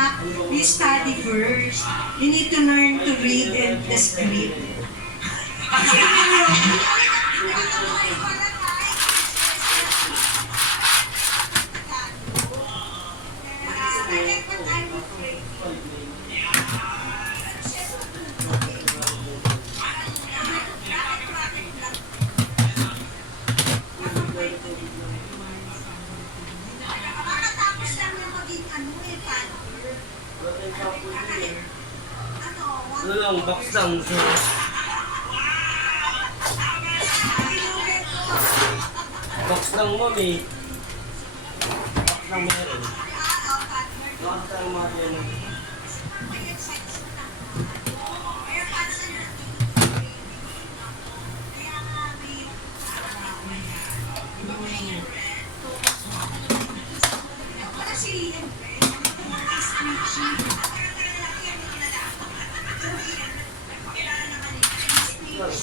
anak, you study first. You need to learn to read and the script. Ano lang, box lang. Box lang, mami. Box lang meron. Box lang meron.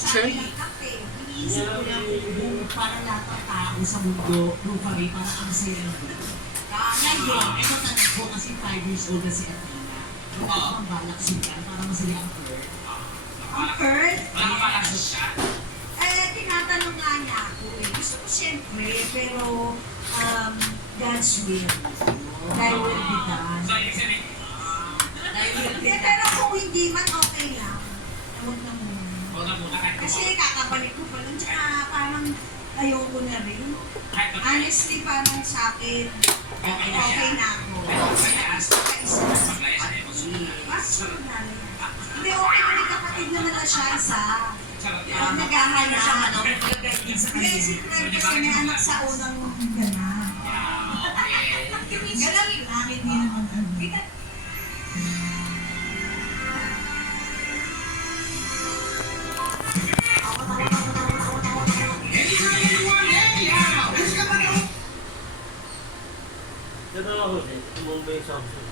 Sure. Para lahat ng tao sa mundo, para ang saya. Ngayon, ito tanong ko kasi 5 years old na si Athena. Wala akong balak sila para masaya ang Earth. Ang Earth? Tinatanong nga niya ako eh. Gusto ko siyempre, pero God's will. Thy will be done. Pero kung hindi man, okay lang. Huwag na muna. Kasi kakabalik ko pa lang. Tsaka parang ayoko na rin. Honestly, parang sa akin, okay na ako. Kaisa na. Mas na rin. Hindi, okay na rin kapatid naman na siya isa. Naghahanap. Hindi, si Fred kasi may anak sa unang gana. Gana rin. Bakit di naman ano? Dito lang ako din. Tumulong yung Samsung.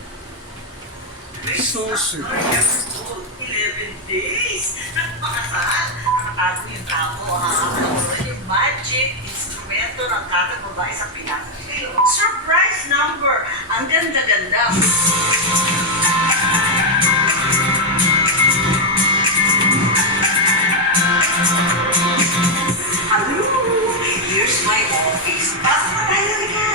So sweet. 11 days. Nagpakasal. Nakatago yung tao. Yung magic instrumento ng tatang babae sa Pinas. Surprise number. Ang ganda-ganda. Hello! Here's my office. Pasok na tayo ka.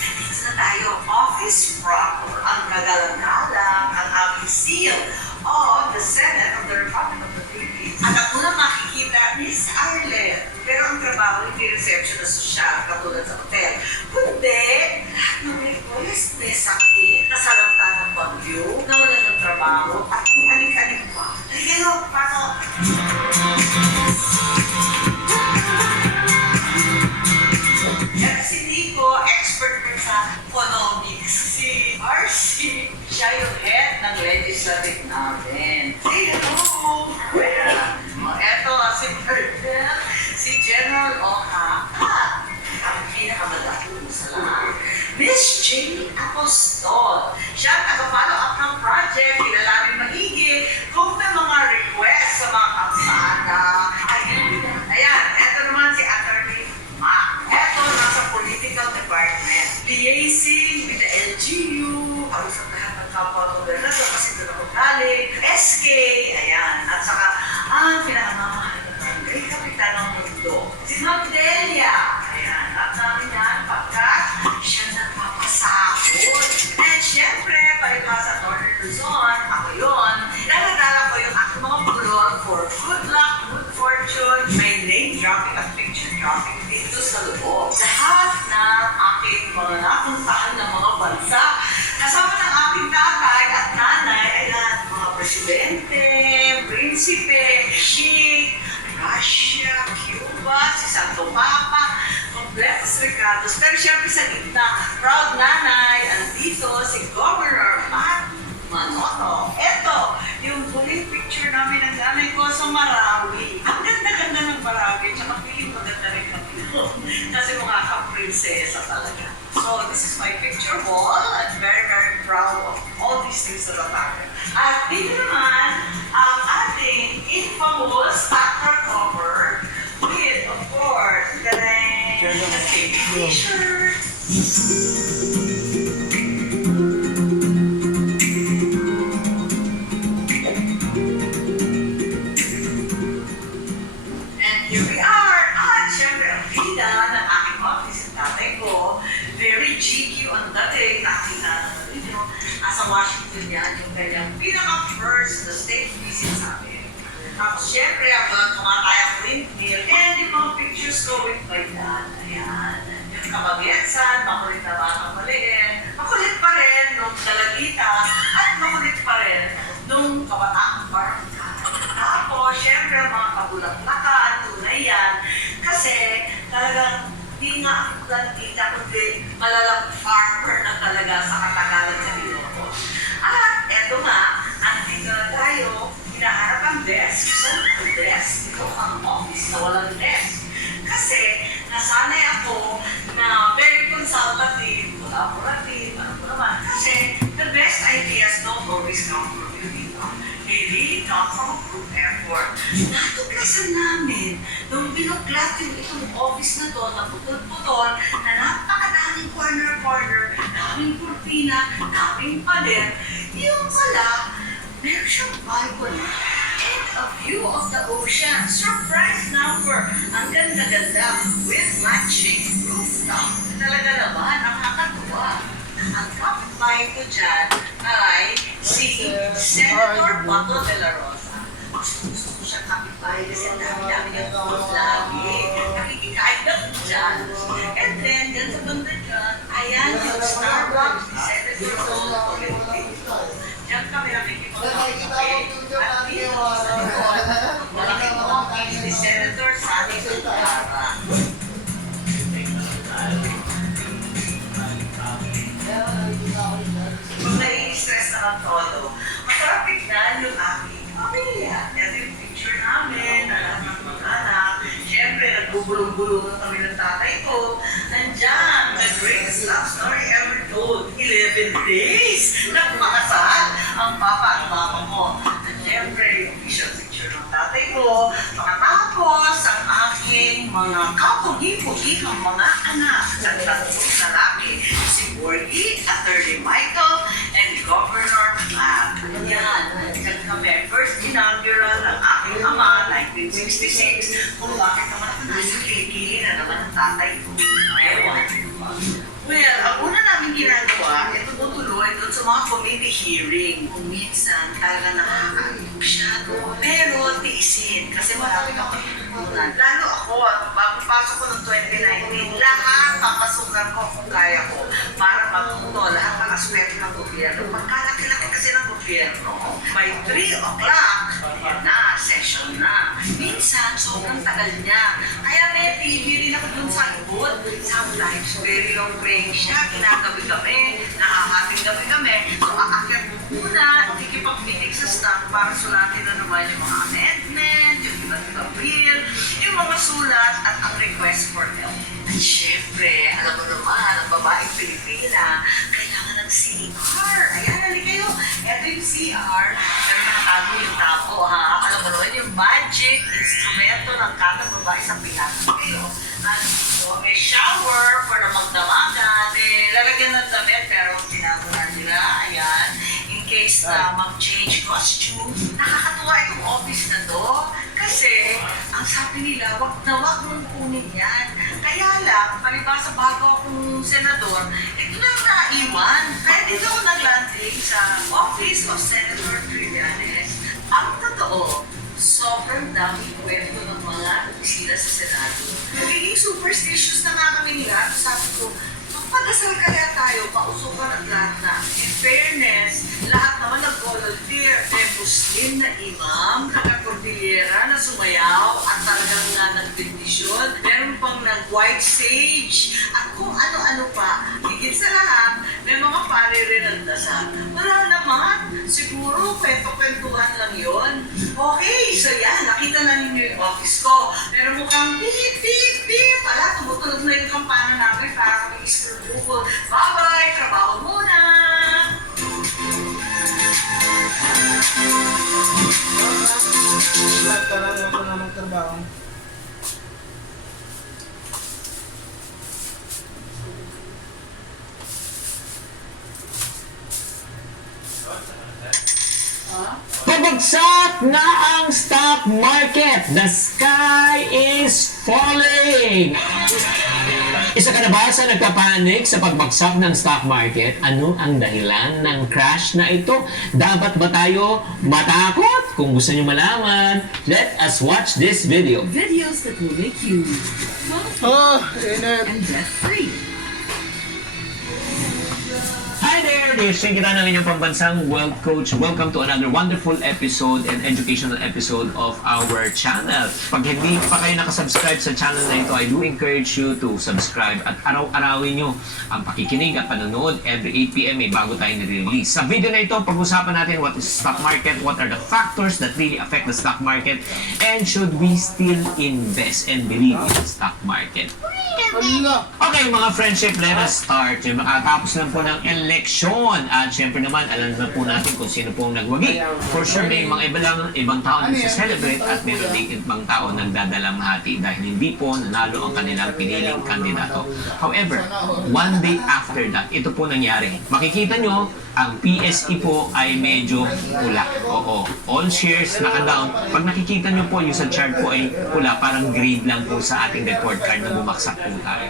Nandito na tayo. Office proper. Ang kagalang-galang, ang aming seal of the Senate of the Republic of the Philippines. At ako na makikita, Miss Ireland. Pero ang trabaho hindi reception na sosyal, katulad sa hotel. Kundi, lahat ng request, may sakit, nasalanta ng bagyo, nawalan ng trabaho, at aning-aning pa. Hello, pasok! At si Nico, expert pa sa economics. Si RC, siya yung head ng legislative namin. Say hello! Eto, si Bernal, si General Oka, at ang pinakamadakong sa lahat, Miss Jenny Apostol. Siya ang taga-follow up ng project, kilalanin mahigit kung may mga request sa mga kapsada. Ayan, eto naman si Attorney Ma. Eto, nasa political department. Liaising with the LGU, halos ang lahat ng kapwa-gobernador kasi doon ako galing. SK, ayan. At saka, pinakamamahal na barangay kapitan ng mundo. Si Ma'am Delia, ayan. At namin yan, pagkat siya nagpapasahod. And syempre, palibhasa Northern Luzon, ako yun. Naladala ko yung aking mga bulol for good luck, good fortune, may name dropping at picture dropping dito sa loob. Lahat ng aking mga napuntahan ng mga bansa, kasama ng aking tatay at nanay, ay lahat mga presidente, prinsipe, sheik, Russia, Cuba, si Santo Papa, kompletos regalos. Pero syempre sa gitna, proud nanay, andito si Governor Matt Manoto. Eto, yung huling picture namin ng nanay ko sa Marawi. Ang ganda-ganda ng Marawi, tsaka feeling maganda rin kami. Kasi mga ka-prinsesa talaga. So, this is my picture wall. I'm very, very proud of all these things that have happened. At dito naman, ang ating infamous actor cover with, of course, the t-shirt. Tapos syempre, ang kumataya ko rin, and yung mga pictures ko with my dad. Ayan. Yung kabagyensan, makulit na bata maliin. Makulit pa rin nung dalagita at makulit pa rin nung kabataang barangay. Tapos, syempre, mga kabulaklakan, tunay yan. Kasi talagang di nga ang plantita, kundi malalang farmer na talaga sa katagalan sa Ilocos. At eto nga, andito na tayo, hinaharap ang desk. So, ang desk, ito ang office na walang desk. Kasi, nasanay ako na very consultative, collaborative, ano po naman. Kasi, the best ideas don't always come from you dito. They really come from group effort. Natuklasan namin, nung binuklat yung itong office na to, na putol-putol, na napakadaming corner-corner, daming kurtina, daming pader, yung pala, meron siyang balcony and a view of the ocean. Surprise number! Ang ganda-ganda with matching rooftop. Talaga naman, nakakatuwa. Ang kapitbahay ko dyan ay si Senator Bato de la Rosa. Gusto ko siya kapitbahay kasi ang dami-dami niya food lagi. Nakikikain na ko dyan. And then, dyan sa banda dyan, ayan yung Starbucks ni Senator Tolentino. Diyan kami nakikipag-kape. At dito sa likod, malaking office ni Senator Sani Sutara. Kung nai-stress naman todo, masarap tignan yung aming pamilya. Ito yung picture namin, na lahat ng mag-anak. Siyempre, nagbubulong-bulungan kami ng tatay ko. Nandyan, the greatest love story ever told. 11 days! Nagpakasal ang papa at mama mo. At siyempre, yung official picture ng tatay ko. Pagkatapos, ang aking mga kapugi-pugihang mga anak. At tatlong lalaki, si Borgie, Attorney Michael, and Governor Matt. Yan, nandyan kami. First inaugural ng aking ama, 1966, kung bakit naman ako nasa kilikili na naman ang tatay ko. Ewan. Well, ang una namin ginagawa, ito tutuloy doon sa mga committee hearing. Kung minsan, talaga nakakaantok siya, no? Pero tiisin, kasi marami kang pagkukunan. Lalo ako, bago pasok ko ng 2019, lahat papasukan ko kung kaya ko para matuto lahat ng aspeto ng gobyerno. Pagkalaki-laki kasi ng gobyerno, by 3 o'clock, yan na, session na. Minsan, sobrang tagal niya. Kaya may TV rin ako dun sa likod. Sometimes, very long break siya, kinagabi kami, nakahating gabi kami. So, aakyat muna, nakikipag-meeting sa staff para sulatin na naman yung mga amendment, yung iba't ibang bill, yung mga sulat at ang request for help. At syempre, alam mo naman, ang babaeng Pilipina, kailangan ng CR. Ayan, hali kayo. Ito yung CR. Pero nakatago yung tapo, ha? Alam mo naman, yung magic instrumento ng kada babae sa Pilato. Kayo, may shower para magdamagan, may lalagyan ng damit pero tinago na nila, ayan, in case na mag-change costume. Nakakatuwa itong office na to kasi ang sabi nila, wag na wag mong kunin yan. Kaya lang, palibasa bago akong senador, ito na naiwan. Kaya dito ako nag-landing sa office of Senator Trillanes. Ang totoo, sobrang daming kwento ng mga opisina sa Senado. Nagiging superstitious na nga kami nila. Sabi ko, magpadasal kaya tayo, pausukan at lahat na. In fairness, lahat naman nag-volunteer. May Muslim na imam, taga-Cordillera na sumayaw at talagang nga nagbendisyon. Meron pang nag-white sage at kung ano-ano pa. Higit sa lahat, may mga pare rin ang dasal. Wala naman. Siguro, kwento-kwentuhan lang yon. Okay, so yan, nakita na ninyo yung office ko. Pero mukhang beep, beep, beep. Pala, tumutunog na yung kampana namin para kami iskrubuko. Bye-bye! Trabaho muna! Lahat ka lang ako na magtrabaho. Pabagsak na ang stock market. The sky is falling. Isa ka na ba sa nagpapanik sa pagbagsak ng stock market? Ano ang dahilan ng crash na ito? Dapat ba tayo matakot? Kung gusto nyo malaman, let us watch this video. Videos that will make you Init. and debt-free. Hi there! This is kita ng inyong pambansang wealth coach. Welcome to another wonderful episode and educational episode of our channel. Pag hindi pa kayo nakasubscribe sa channel na ito, I do encourage you to subscribe at araw-arawin nyo ang pakikinig at panonood. Every 8 p.m. may bago tayong nire-release. Sa video na ito, pag-usapan natin what is stock market, what are the factors that really affect the stock market, and should we still invest and believe in the stock market? Ala. Okay mga friendship, let us start. Makatapos lang po ng eleksyon at syempre naman alam na po natin kung sino pong nagwagi. For sure may mga ibang tao na celebrate at meron ding ibang tao nagdadalang hati dahil hindi po nanalo ang kanilang piniling kandidato. However, one day after that, ito po nangyari. Makikita nyo, ang PSE po ay medyo pula. Oo, all shares naka-down. Pag nakikita nyo po yung sa chart po ay pula, parang grade lang po sa ating report card na bumaksak po tayo.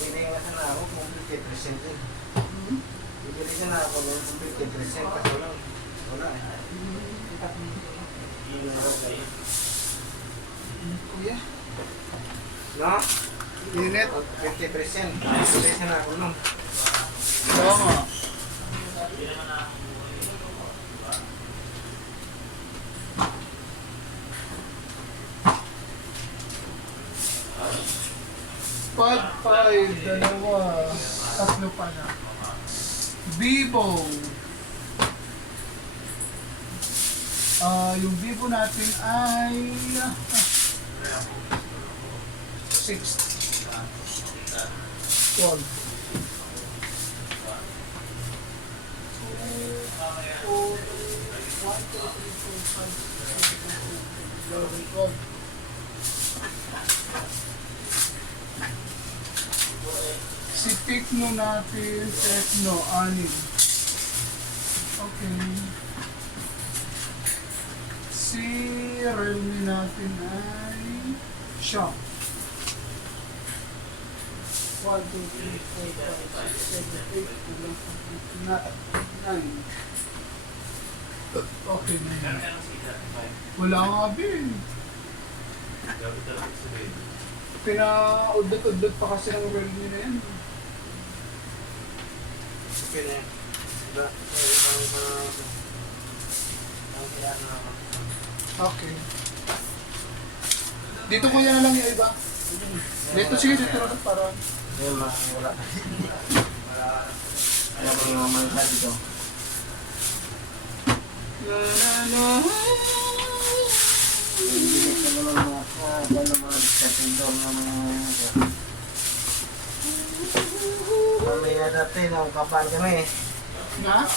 Pinaingasan na ako kung 50% eh. Pipilisan na ako kung 50% kasi wala eh. Kuya? No? Init. 50%. Pipilisan na ako nun. Oo nga. Five, dalawa, tatlo pa na. Vivo. Yung Vivo natin ay 6. 12. Si Tecno natin, Tecno, 6. Okay. Si Realme natin ay Sharp. 1, 2, 3, 4, 5, 6, 7, 8, 9. Okay na yan. Wala nga bin. Pinaudot-udot pa kasi ng Realme na yan. Okay na yan. Diba? Okay. Dito kuya na lang yung iba. Dito sige, dito na lang para. Ayun, wala. Wala pang naman sa dito. Hindi ko naman mga discussing doon na mga mamaya dati, nangkaban kami. Na?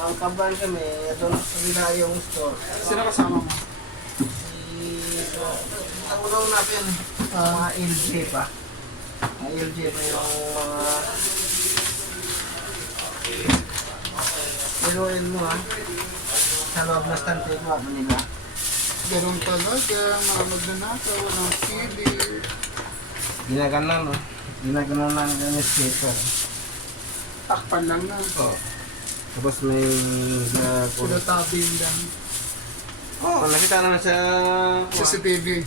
Nangkaban kami, doon sa bila yung store. Sino kasama mo? Ako daw natin, mga LG pa. Mga LG pa yung mga piruin mo ha. Sa loob na stand ko ako nila. Ganun talaga, mga magnanakaw, walang pili. Ginaganan no? Ginaganan lang yung skater. Takpan lang na. Oo. Tapos may Pinatabing lang. Oo, nakita naman sa CCTV.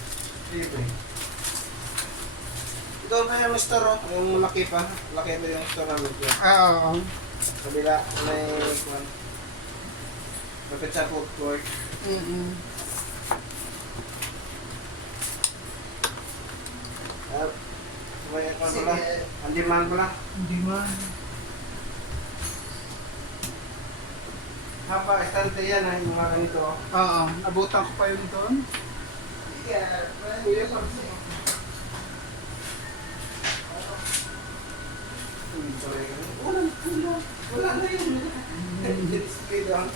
Ito ba yung store oh? Yung laki pa. Laki pa yung store namin dyan. Oo. Kabila may kwan. Lapit sa food court. May kwan pala. Ang demand pala. Hindi man. Haba, estante yan ha, yung mga ganito. Oo. Abutan ko pa yun doon. Kuya, sabi sa'yo. Wala na yun. Display doon.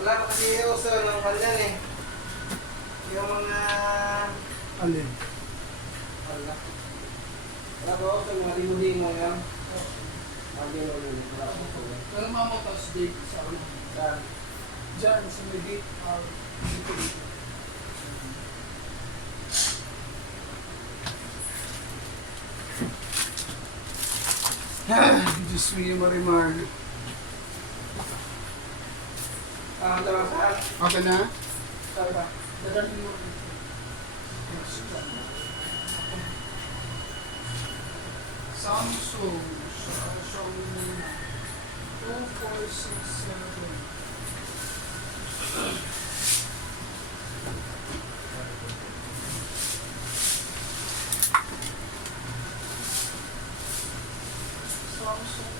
Wala pa kasi uso ng kanyan eh. Yung mga... Alin? Wala. Wala pa uso, mga limo-limo yan. Mga limo-limo. Pero mamatas date sa ano? Saan? Diyan, sa may gate. Dito. Diyos mo Marimar. Okay na? Samsung. Samsung 2467. Samsung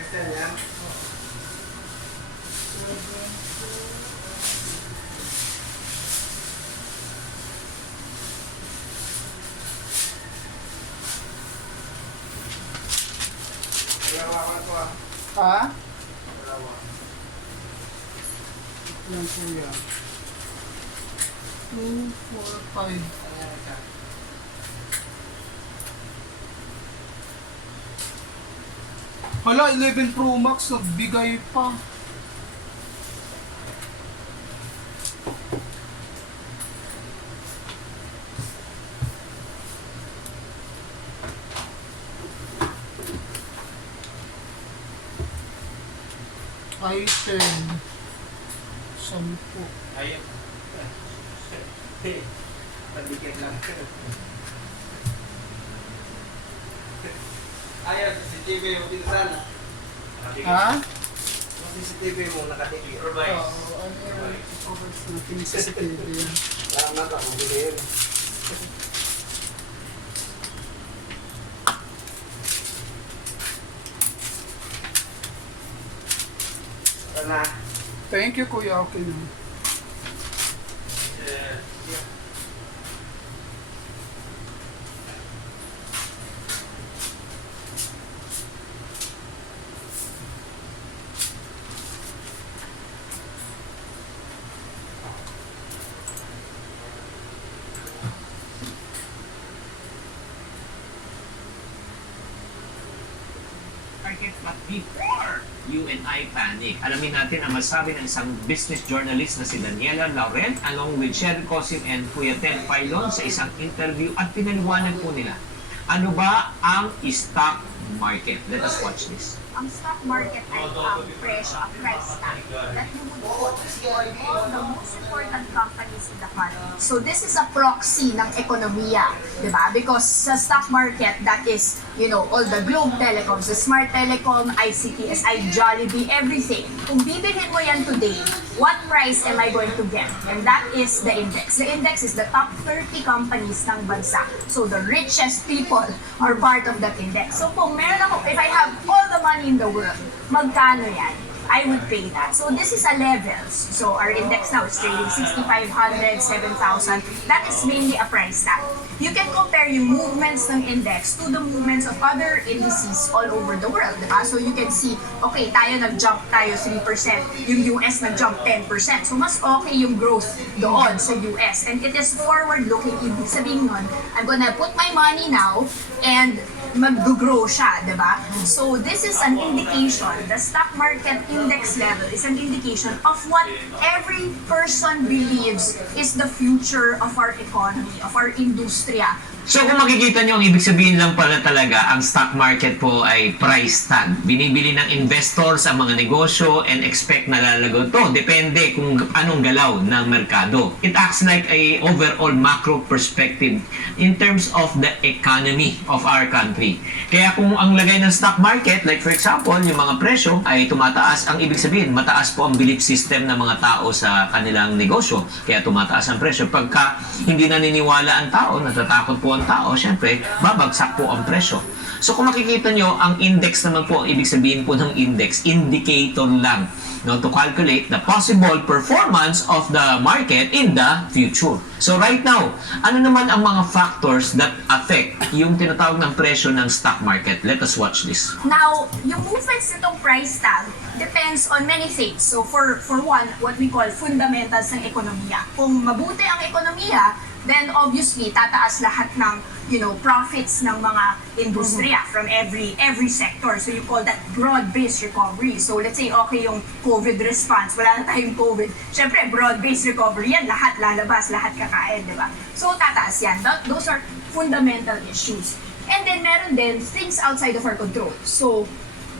Extend yan. Ha? Yan kuya. 245. Hala, 11 Pro Max, nagbigay pa. I-10. 10. Ayun. Padikit lang. Ayaw, CCTV mo dito sana. Ha? Yung CCTV mo nakadikit. Oo, ano yung covers natin sa CCTV yan. Salamat ako, bilhin. Na. Thank you, kuya. Okay na. Market, but before you and I panic, alamin natin ang masabi ng isang business journalist na si Daniela Laurent along with Sherry Cosim and Kuya Ted Pailon sa isang interview at pinaliwanag po nila ano ba ang stock market. Let us watch this. Ang stock market ay ang presyo, ang price tag that you would put for all the most important companies in the country. So this is a proxy ng ekonomiya, di ba? Because sa stock market, that is, you know, all the Globe Telecoms, the Smart Telecom, ICTSI, Jollibee, everything. Kung bibilhin mo yan today, what price am I going to get? And that is the index. The index is the top 30 companies ng bansa. So the richest people are part of that index. So kung meron ako, if I have all the money in the world, magkano yan? I would pay that. So this is a levels. So our index now is trading 6,500, 7,000. That is mainly a price tag. You can compare yung movements ng index to the movements of other indices all over the world. Diba? So you can see, okay, tayo nag-jump tayo 3%. Yung US nag-jump 10%. So mas okay yung growth doon sa US. And it is forward-looking. Ibig sabihin nun, I'm gonna put my money now and mag-grow siya, di ba? So this is an indication, the stock market index level is an indication of what every person believes is the future of our economy, of our industriya. So kung makikita nyo, ang ibig sabihin lang pala talaga, ang stock market po ay price tag. Binibili ng investors ang mga negosyo and expect na lalago to. Depende kung anong galaw ng merkado. It acts like a overall macro perspective in terms of the economy of our country. Kaya kung ang lagay ng stock market, like for example, yung mga presyo ay tumataas, ang ibig sabihin, mataas po ang belief system ng mga tao sa kanilang negosyo. Kaya tumataas ang presyo. Pagka hindi naniniwala ang tao, natatakot po ang tao, syempre, babagsak po ang presyo. So kung makikita nyo, ang index naman po, ibig sabihin po ng index, indicator lang, no, to calculate the possible performance of the market in the future. So right now, ano naman ang mga factors that affect yung tinatawag ng presyo ng stock market? Let us watch this. Now, yung movements nitong price tag depends on many things. So for one, what we call fundamentals ng ekonomiya. Kung mabuti ang ekonomiya, then obviously tataas lahat ng profits ng mga industriya from every sector. So you call that broad-based recovery. So let's say okay yung COVID response, wala na tayong COVID. Siyempre, broad-based recovery yan, lahat lalabas, lahat kakain, di ba? So tataas yan. Those are fundamental issues. And then meron din things outside of our control. So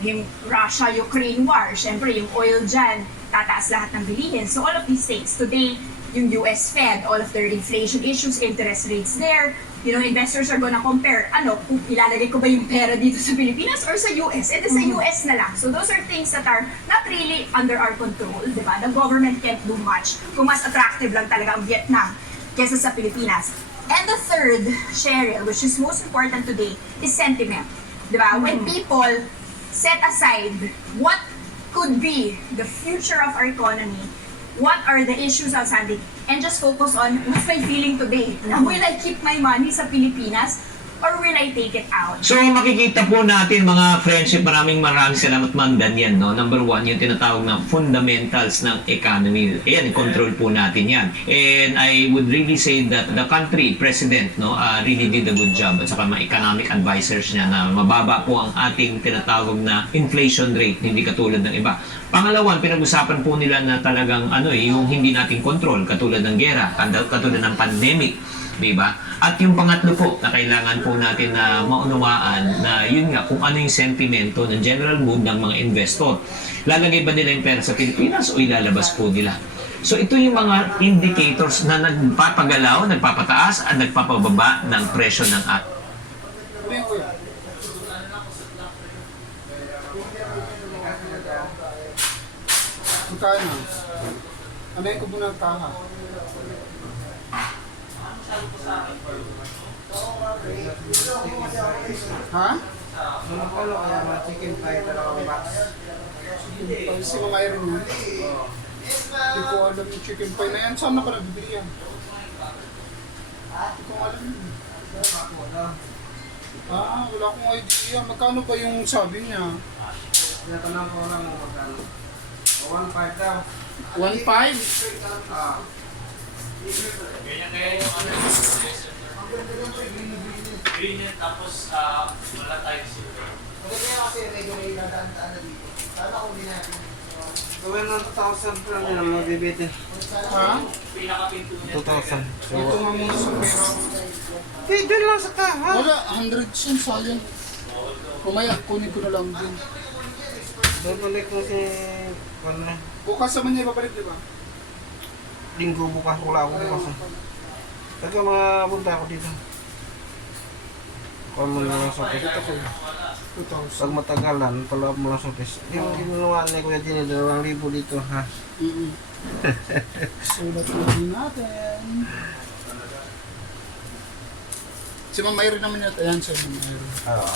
yung Russia-Ukraine war, siyempre yung oil dyan, tataas lahat ng bilihin. So all of these things, today, yung US Fed, all of their inflation issues, interest rates there, investors are gonna compare, kung ilalagay ko ba yung pera dito sa Pilipinas or sa US? Sa US na lang. So those are things that are not really under our control, di ba? The government can't do much. Kung mas attractive lang talaga ang Vietnam kesa sa Pilipinas. And the third, Cheryl, which is most important today, is sentiment. Di ba? When people set aside what could be the future of our economy, what are the issues outstanding, and just focus on what's my feeling today. Will I keep my money sa Pilipinas or will I take it out? So makikita po natin mga friendship, maraming salamat Ma'am Daniel, no? Number one, yung tinatawag na fundamentals ng economy. Ayan, control po natin yan. And I would really say that the country president, no, really did a good job, at saka mga economic advisors niya na mababa po ang ating tinatawag na inflation rate, hindi katulad ng iba. Pangalawan, pinag-usapan po nila na talagang yung hindi natin control, katulad ng gera, katulad ng pandemic, diba? At yung pangatlo po na kailangan po natin na maunawaan na yun nga, kung ano yung sentimento ng general mood ng mga investor. Lalagay ba nila yung pera sa Pilipinas o ilalabas po nila? So ito yung mga indicators na nagpapagalaw, nagpapataas at nagpapababa ng presyo ng at. Magkano? Ano yung kubo ng taha? Ha? Ano kaya mga chicken pie dalawang box? Pag si mga iron mo. Hindi ko alam yung chicken pie na yan. Saan na ka nabibili yan? Hindi ko alam yun. Wala akong idea. Magkano ba yung sabi niya? Tinatanong ko lang magkano. 1.5 daw. 1.5? Ganyan kaya yung green yan, tapos wala tayong silver. Maganda yan kasi medyo may dadaan-daan na dito. Sana kung di natin. Gawin ng 2,000 pa lang mga bibitin. Ha? Pinakapinto niya. 2,000. Ito nga muna sa pera. Eh, doon lang sa taha. Wala, 100 yan, sayang. Kumaya, kunin ko na lang din. Babalik mo si... Ano na? Bukas naman niya babalik, di ba? Linggo bukas. Wala ako bukas. Pagka mabunta ako dito. Kuha mo lang sa test. Ito ko. 2,000. Pag matagalan, palawag mo lang sa test. Yung ginawa ni Kuya Dini, 2,000 dito ha. Sulat natin natin. Si Ma'am Mayroon naman yata. Ayan siya, Ma'am Mayroon. Oo.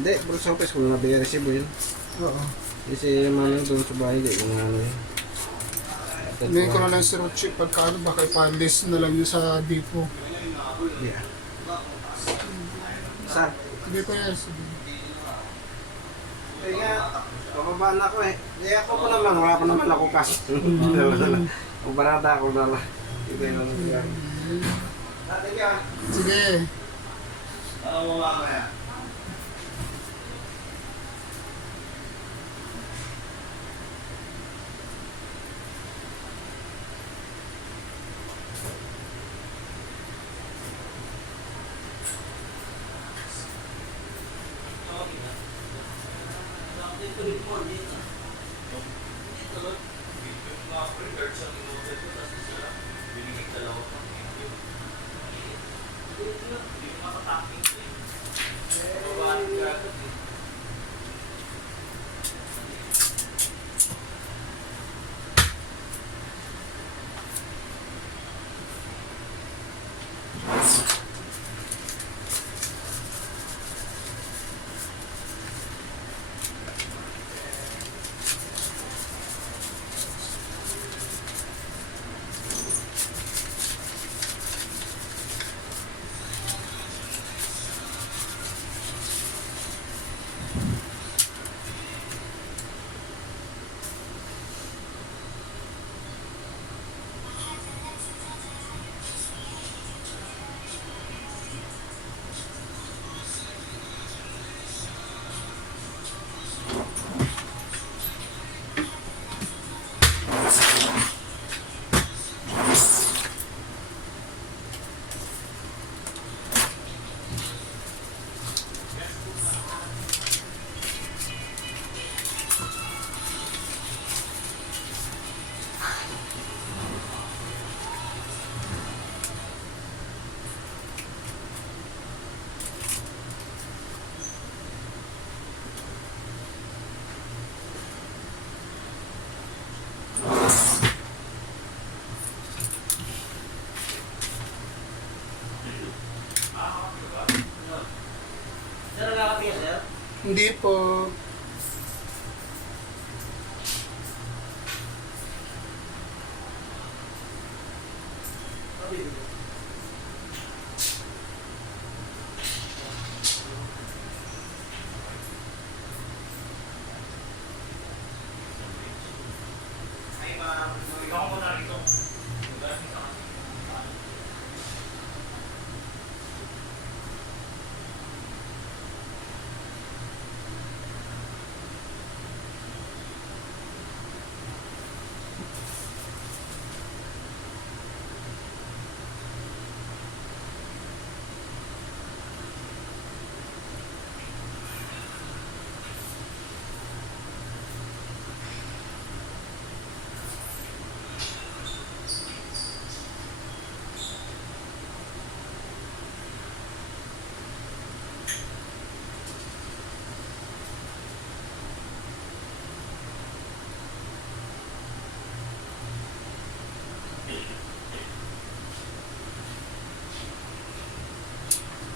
Hindi, bro sa office ko na resibo yun. Oo. Kasi manang doon sa bahay, hindi yung ano yun. Ngayon ko na lang si Rochi, pagkaano baka ipa-list na lang yun sa depot. Yeah. Saan? Sige pa yan, sige. Kaya, bababa na ako eh. Kaya ako pa naman, wala pa naman ako cash. Kung barada ako na lang. Sige lang. Sige. Ano mo mamaya? Hindi po.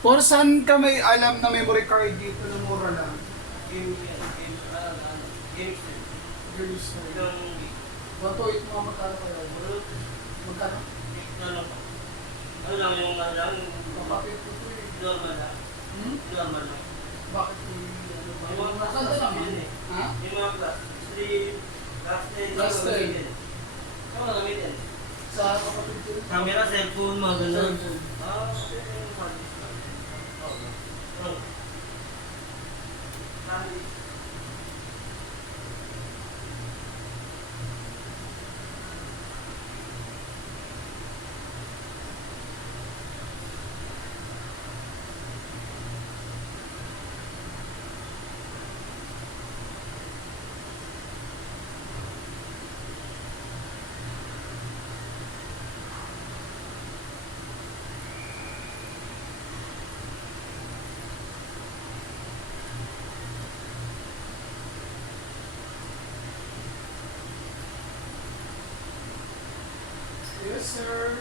Por saan ka may alam na memory card dito na mura lang? Girls na. Bato, ito mga magkano kayo? Magkano? Ano lang yung Kapapit ko ito eh. normal lang. Normal lang. Bakit ano ba? Yung mga Saan ka naman? yun eh. Ha? Yung mga class. Last day. Last day. Ano gamitin? Sa kapatid ko rin. Camera, cellphone, mga ganun. Cellphone. Okay. Yes, sir.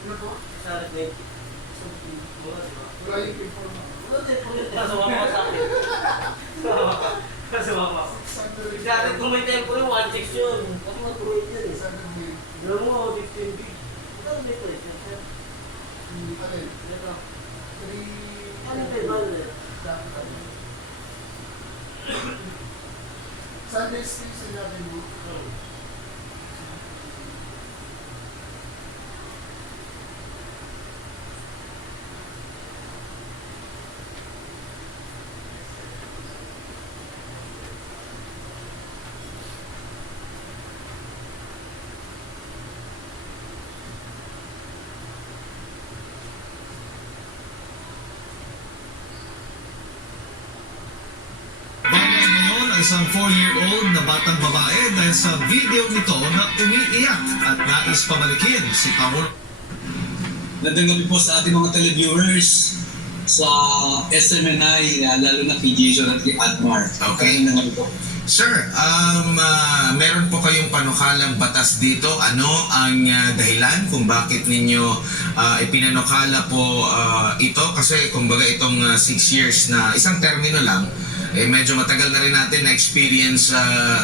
Ano po? Wala yung inform ako. Dati kung may tempo rin, 1.6 yun. Kasi mag-Android yun eh. Alam mo, 16 gig. Ito may price yun, sir. Alin? Ito. Ano Ano ba yun? Sunday street sinabi mo? Bawal ngayon ang isang 4-year-old na batang babae dahil sa video nito na umiiyak at nais pamalikin si Pangulo. Magandang gabi po sa ating mga televiewers sa SMNI, lalo na kay Jason at kay Admar. Okay. Magandang gabi po. Sir, meron po kayong panukalang batas dito. Ano ang dahilan kung bakit ninyo ipinanukala po ito? Kasi kumbaga itong 6 years na isang termino lang, medyo matagal na rin natin na experience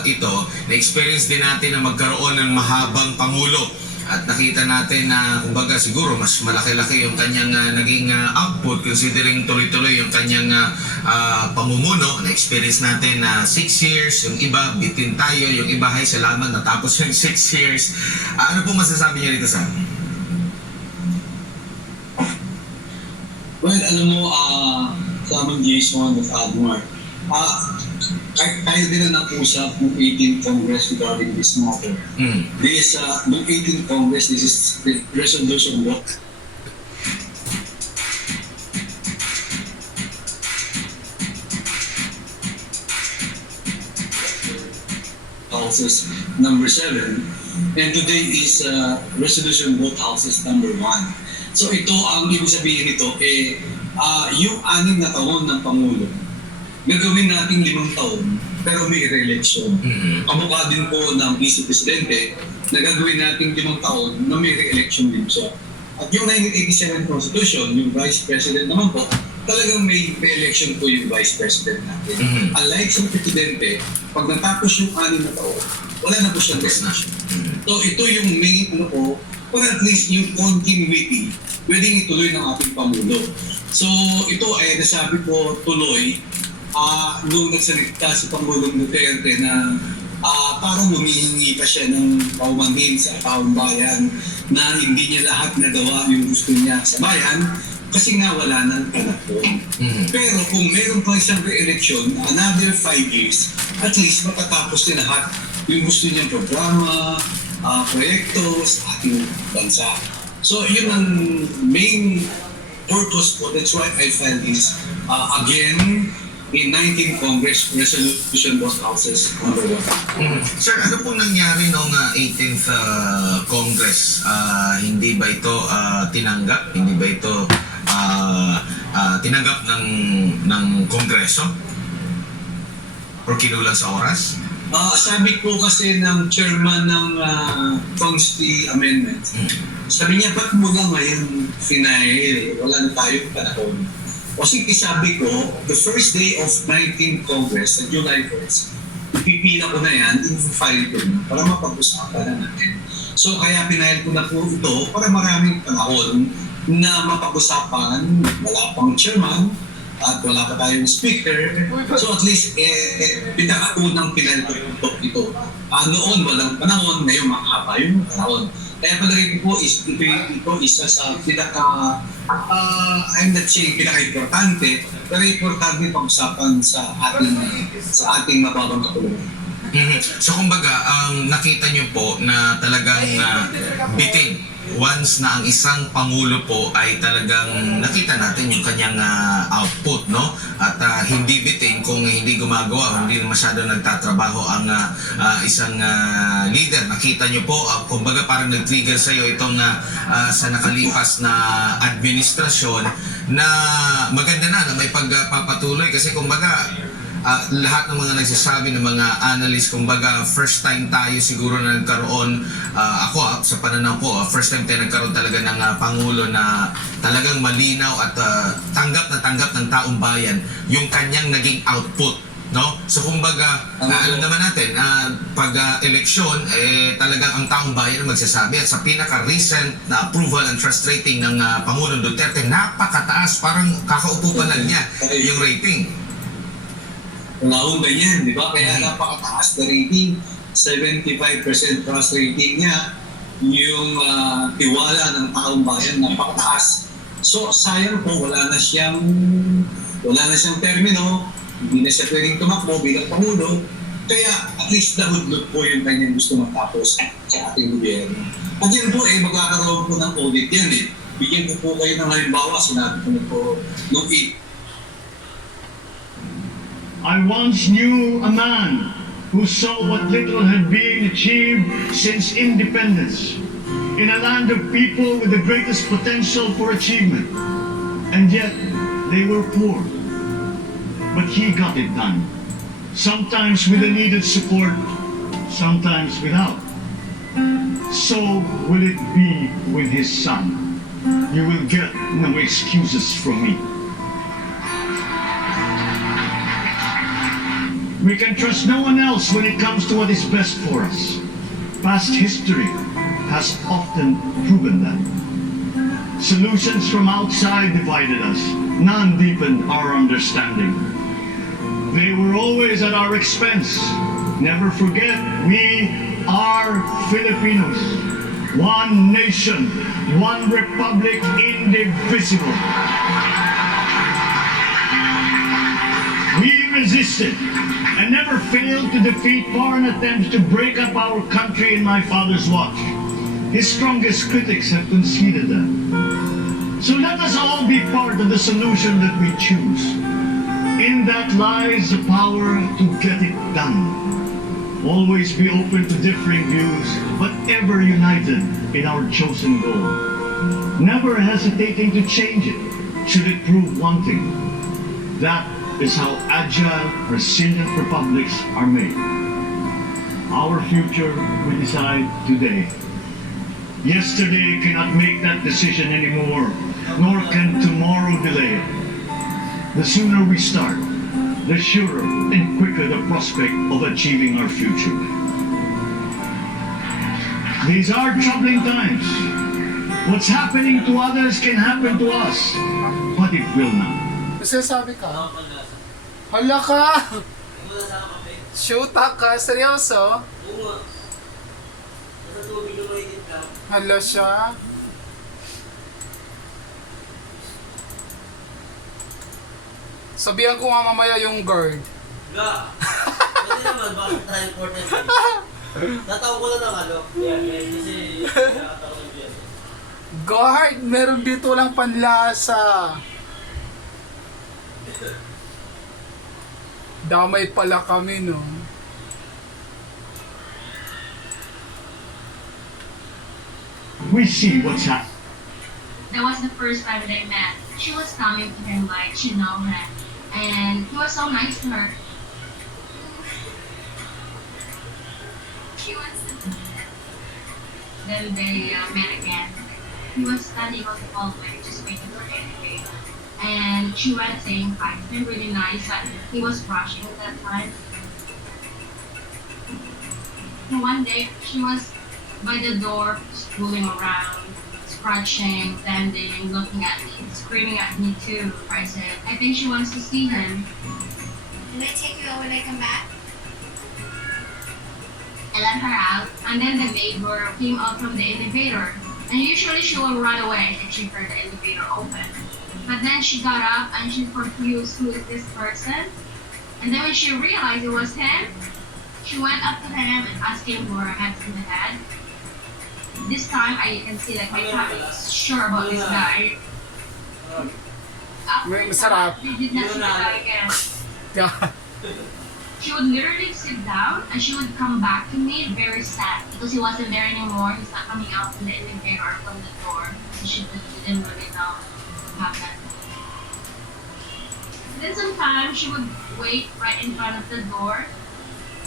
ito. Na-experience din natin na magkaroon ng mahabang Pangulo. At nakita natin na kumbaga siguro mas malaki-laki yung kanyang naging output considering tuloy-tuloy yung kanyang pamumuno. Na-experience natin na 6 years, yung iba bitin tayo, yung iba ay salamat natapos yung 6 years. Ano po masasabi niyo rito sa amin? Well, alam mo, sa aming Jason at Admar, tayo din na nag-usap ng 18th Congress regarding this matter. This, the 18th Congress, this is the resolution book. Houses number 7, and today is resolution book houses number 1. So ito, ang ibig sabihin nito, yung 6 na taon ng Pangulo, gagawin natin 5 taon, pero may re-election. Kamukha din po ng Vice Presidente, na gagawin natin 5 taon na may re-election din siya. At yung 1987 Constitution, yung Vice President naman po, talagang may re-election po yung Vice President natin. Unlike sa Presidente, pag natapos yung 6 na taon, wala na po siyang resignation. So ito yung main or at least yung continuity, pwedeng ituloy ng ating Pangulo. So ito ay nasabi ko tuloy, nung nagsalita si Pangulong Duterte na parang humihingi pa siya ng paumanhin sa taong bayan na hindi niya lahat nagawa yung gusto niya sa bayan kasi nga wala ng panahon. Pero kung meron pa isang re-election, another 5 years, at least matatapos niya lahat yung gusto niyang programa, proyekto sa ating bansa. So yun ang main purpose po. That's why I filed this again in 19th Congress Resolution Both Houses number 1. Sir, ano pong nangyari noong 18th Congress? Hindi ba ito tinanggap? Hindi ba ito tinanggap ng Kongreso? Or kinulang sa oras? Sabi ko kasi ng chairman ng Constitution Amendment, sabi niya, ba't mo lang ngayon final? Wala na tayong panahon. O sige, sabi ko, the first day of 19th Congress, sa July 1st, ipipila ko na yan, i-file ko na para mapag-usapan na natin. So kaya pinahil ko na po ito para maraming panahon na mapag-usapan, wala pang chairman, at wala pa tayong speaker. So at least, pinakaunang pinahil ko ito. Noon walang panahon, ngayon makahaba yung panahon. Kaya palagay ko po, ito isa sa I'm not saying pinaka-importante, pero importante pag-usapan sa ating mababang kapuluan. So kumbaga, nakita niyo po na talagang bitin once na ang isang Pangulo po ay talagang nakita natin yung kanyang output, no? At hindi bitin kung hindi gumagawa, hindi masyado nagtatrabaho ang isang leader. Nakita nyo po, kumbaga parang nag-trigger sa'yo itong sa nakalipas na administrasyon na maganda na may pagpapatuloy kasi kumbaga lahat ng mga nagsasabi ng mga analyst, kumbaga first time tayo siguro na nagkaroon, ako sa pananaw ko, first time tayo nagkaroon talaga ng Pangulo na talagang malinaw at tanggap ng taong bayan yung kanyang naging output, no? So kumbaga, alam naman natin, pag eleksyon, talagang ang taong bayan ang magsasabi at sa pinaka-recent na approval and trust rating ng Pangulong Duterte, napakataas, parang kakaupo pa lang niya yung rating. Ngayon ganyan, di ba? Kaya napakataas na rating, 75% trust rating niya, yung tiwala ng taong bayan napakataas. So sayang po, wala na siyang termino, hindi na siya pwedeng tumakbo bilang Pangulo, kaya at least nahudlot po yung kanyang gusto matapos sa ating gobyerno. At yan po magkakaroon po ng audit yan Bigyan ko po kayo ng halimbawa, sinabi ko na po noong I once knew a man who saw what little had been achieved since independence in a land of people with the greatest potential for achievement, and yet they were poor. But he got it done, sometimes with the needed support, sometimes without. So will it be with his son. You will get no excuses from me. We can trust no one else when it comes to what is best for us. Past history has often proven that. Solutions from outside divided us, none deepened our understanding. They were always at our expense. Never forget, we are Filipinos. One nation, one republic, indivisible. We resisted and never failed to defeat foreign attempts to break up our country in my father's watch. His strongest critics have conceded that. So let us all be part of the solution that we choose. In that lies the power to get it done. Always be open to differing views, but ever united in our chosen goal. never hesitating to change it should it prove wanting. That is how agile, resilient republics are made. Our future we decide today. Yesterday cannot make that decision anymore, nor can tomorrow delay it. The sooner we start, the surer and quicker the prospect of achieving our future. These are troubling times. What's happening to others can happen to us, but it will not. Kasi sabi ka, hala ka! Shoota ka? Seryoso? Hala siya? Sabihan ko nga mamaya yung guard. Ga! Pwede naman, bakit tayo important? Natawa ko na ng ano. Kasi nakatawa ng biyan. Guard! Meron dito lang panlasa. Damay pala kami, no? We see what's happening. That was the first time that I met. She was coming to him like she know her, and he was so nice to her. She was. Then they met again. He was standing on the hallway just waiting for the elevator, and she went saying hi to him really nice, but he was rushing at that time. And one day she was by the door, fooling around, scratching, bending, looking at me, screaming at me too. I said, I think she wants to see him. Can I take you out when I come back? I let her out, and then the neighbor came out from the elevator. And usually she will run away if she heard the elevator open. But then she got up and she confused who is this person. And then when she realized it was him, she went up to him and asked him for her hands in the head. This time I can see that my family is sure about this guy. After that, they did not see the guy again. God. She would literally sit down and she would come back to me very sad because he wasn't there anymore. He's not coming out from the elevator or from the door. So she didn't really know what happened. Then sometimes she would wait right in front of the door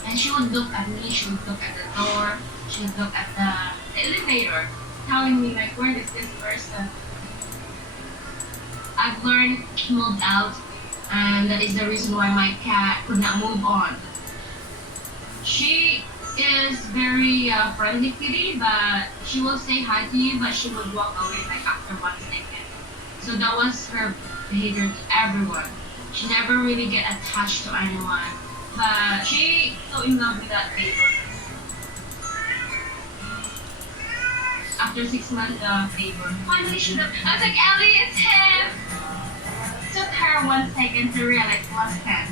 and she would look at me, she would look at the door, she would look at the elevator, telling me like, where is this person? I've learned she moved out, and that is the reason why my cat could not move on. She is very friendly kitty, but she will say hi to you, but she would walk away like after 1 second. So that was her behavior to everyone. She never really get attached to anyone, but she so in love with that neighbor. After 6 months of labor, finally she looked. I was like, Ellie, it's him. Took her 1 second to realize it was him,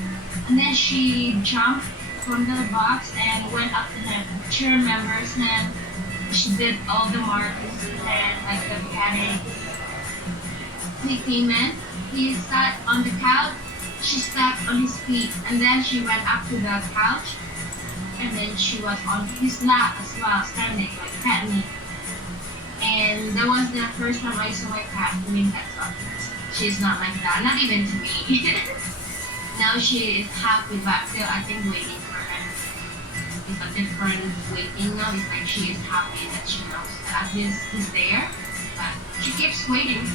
and then she jumped from the box and went up to him. She remembers him. She did all the markings to him, like the petting. He came in. He sat on the couch. She stepped on his feet, and then she went up to the couch, and then she was on his lap as well, standing like pet me. And that was the first time I saw my cat doing that stuff. She's not like that, not even to me. Now she is happy, but still I think waiting for her. It's a different waiting now. It's like she is happy that she knows that he's there, but she keeps waiting.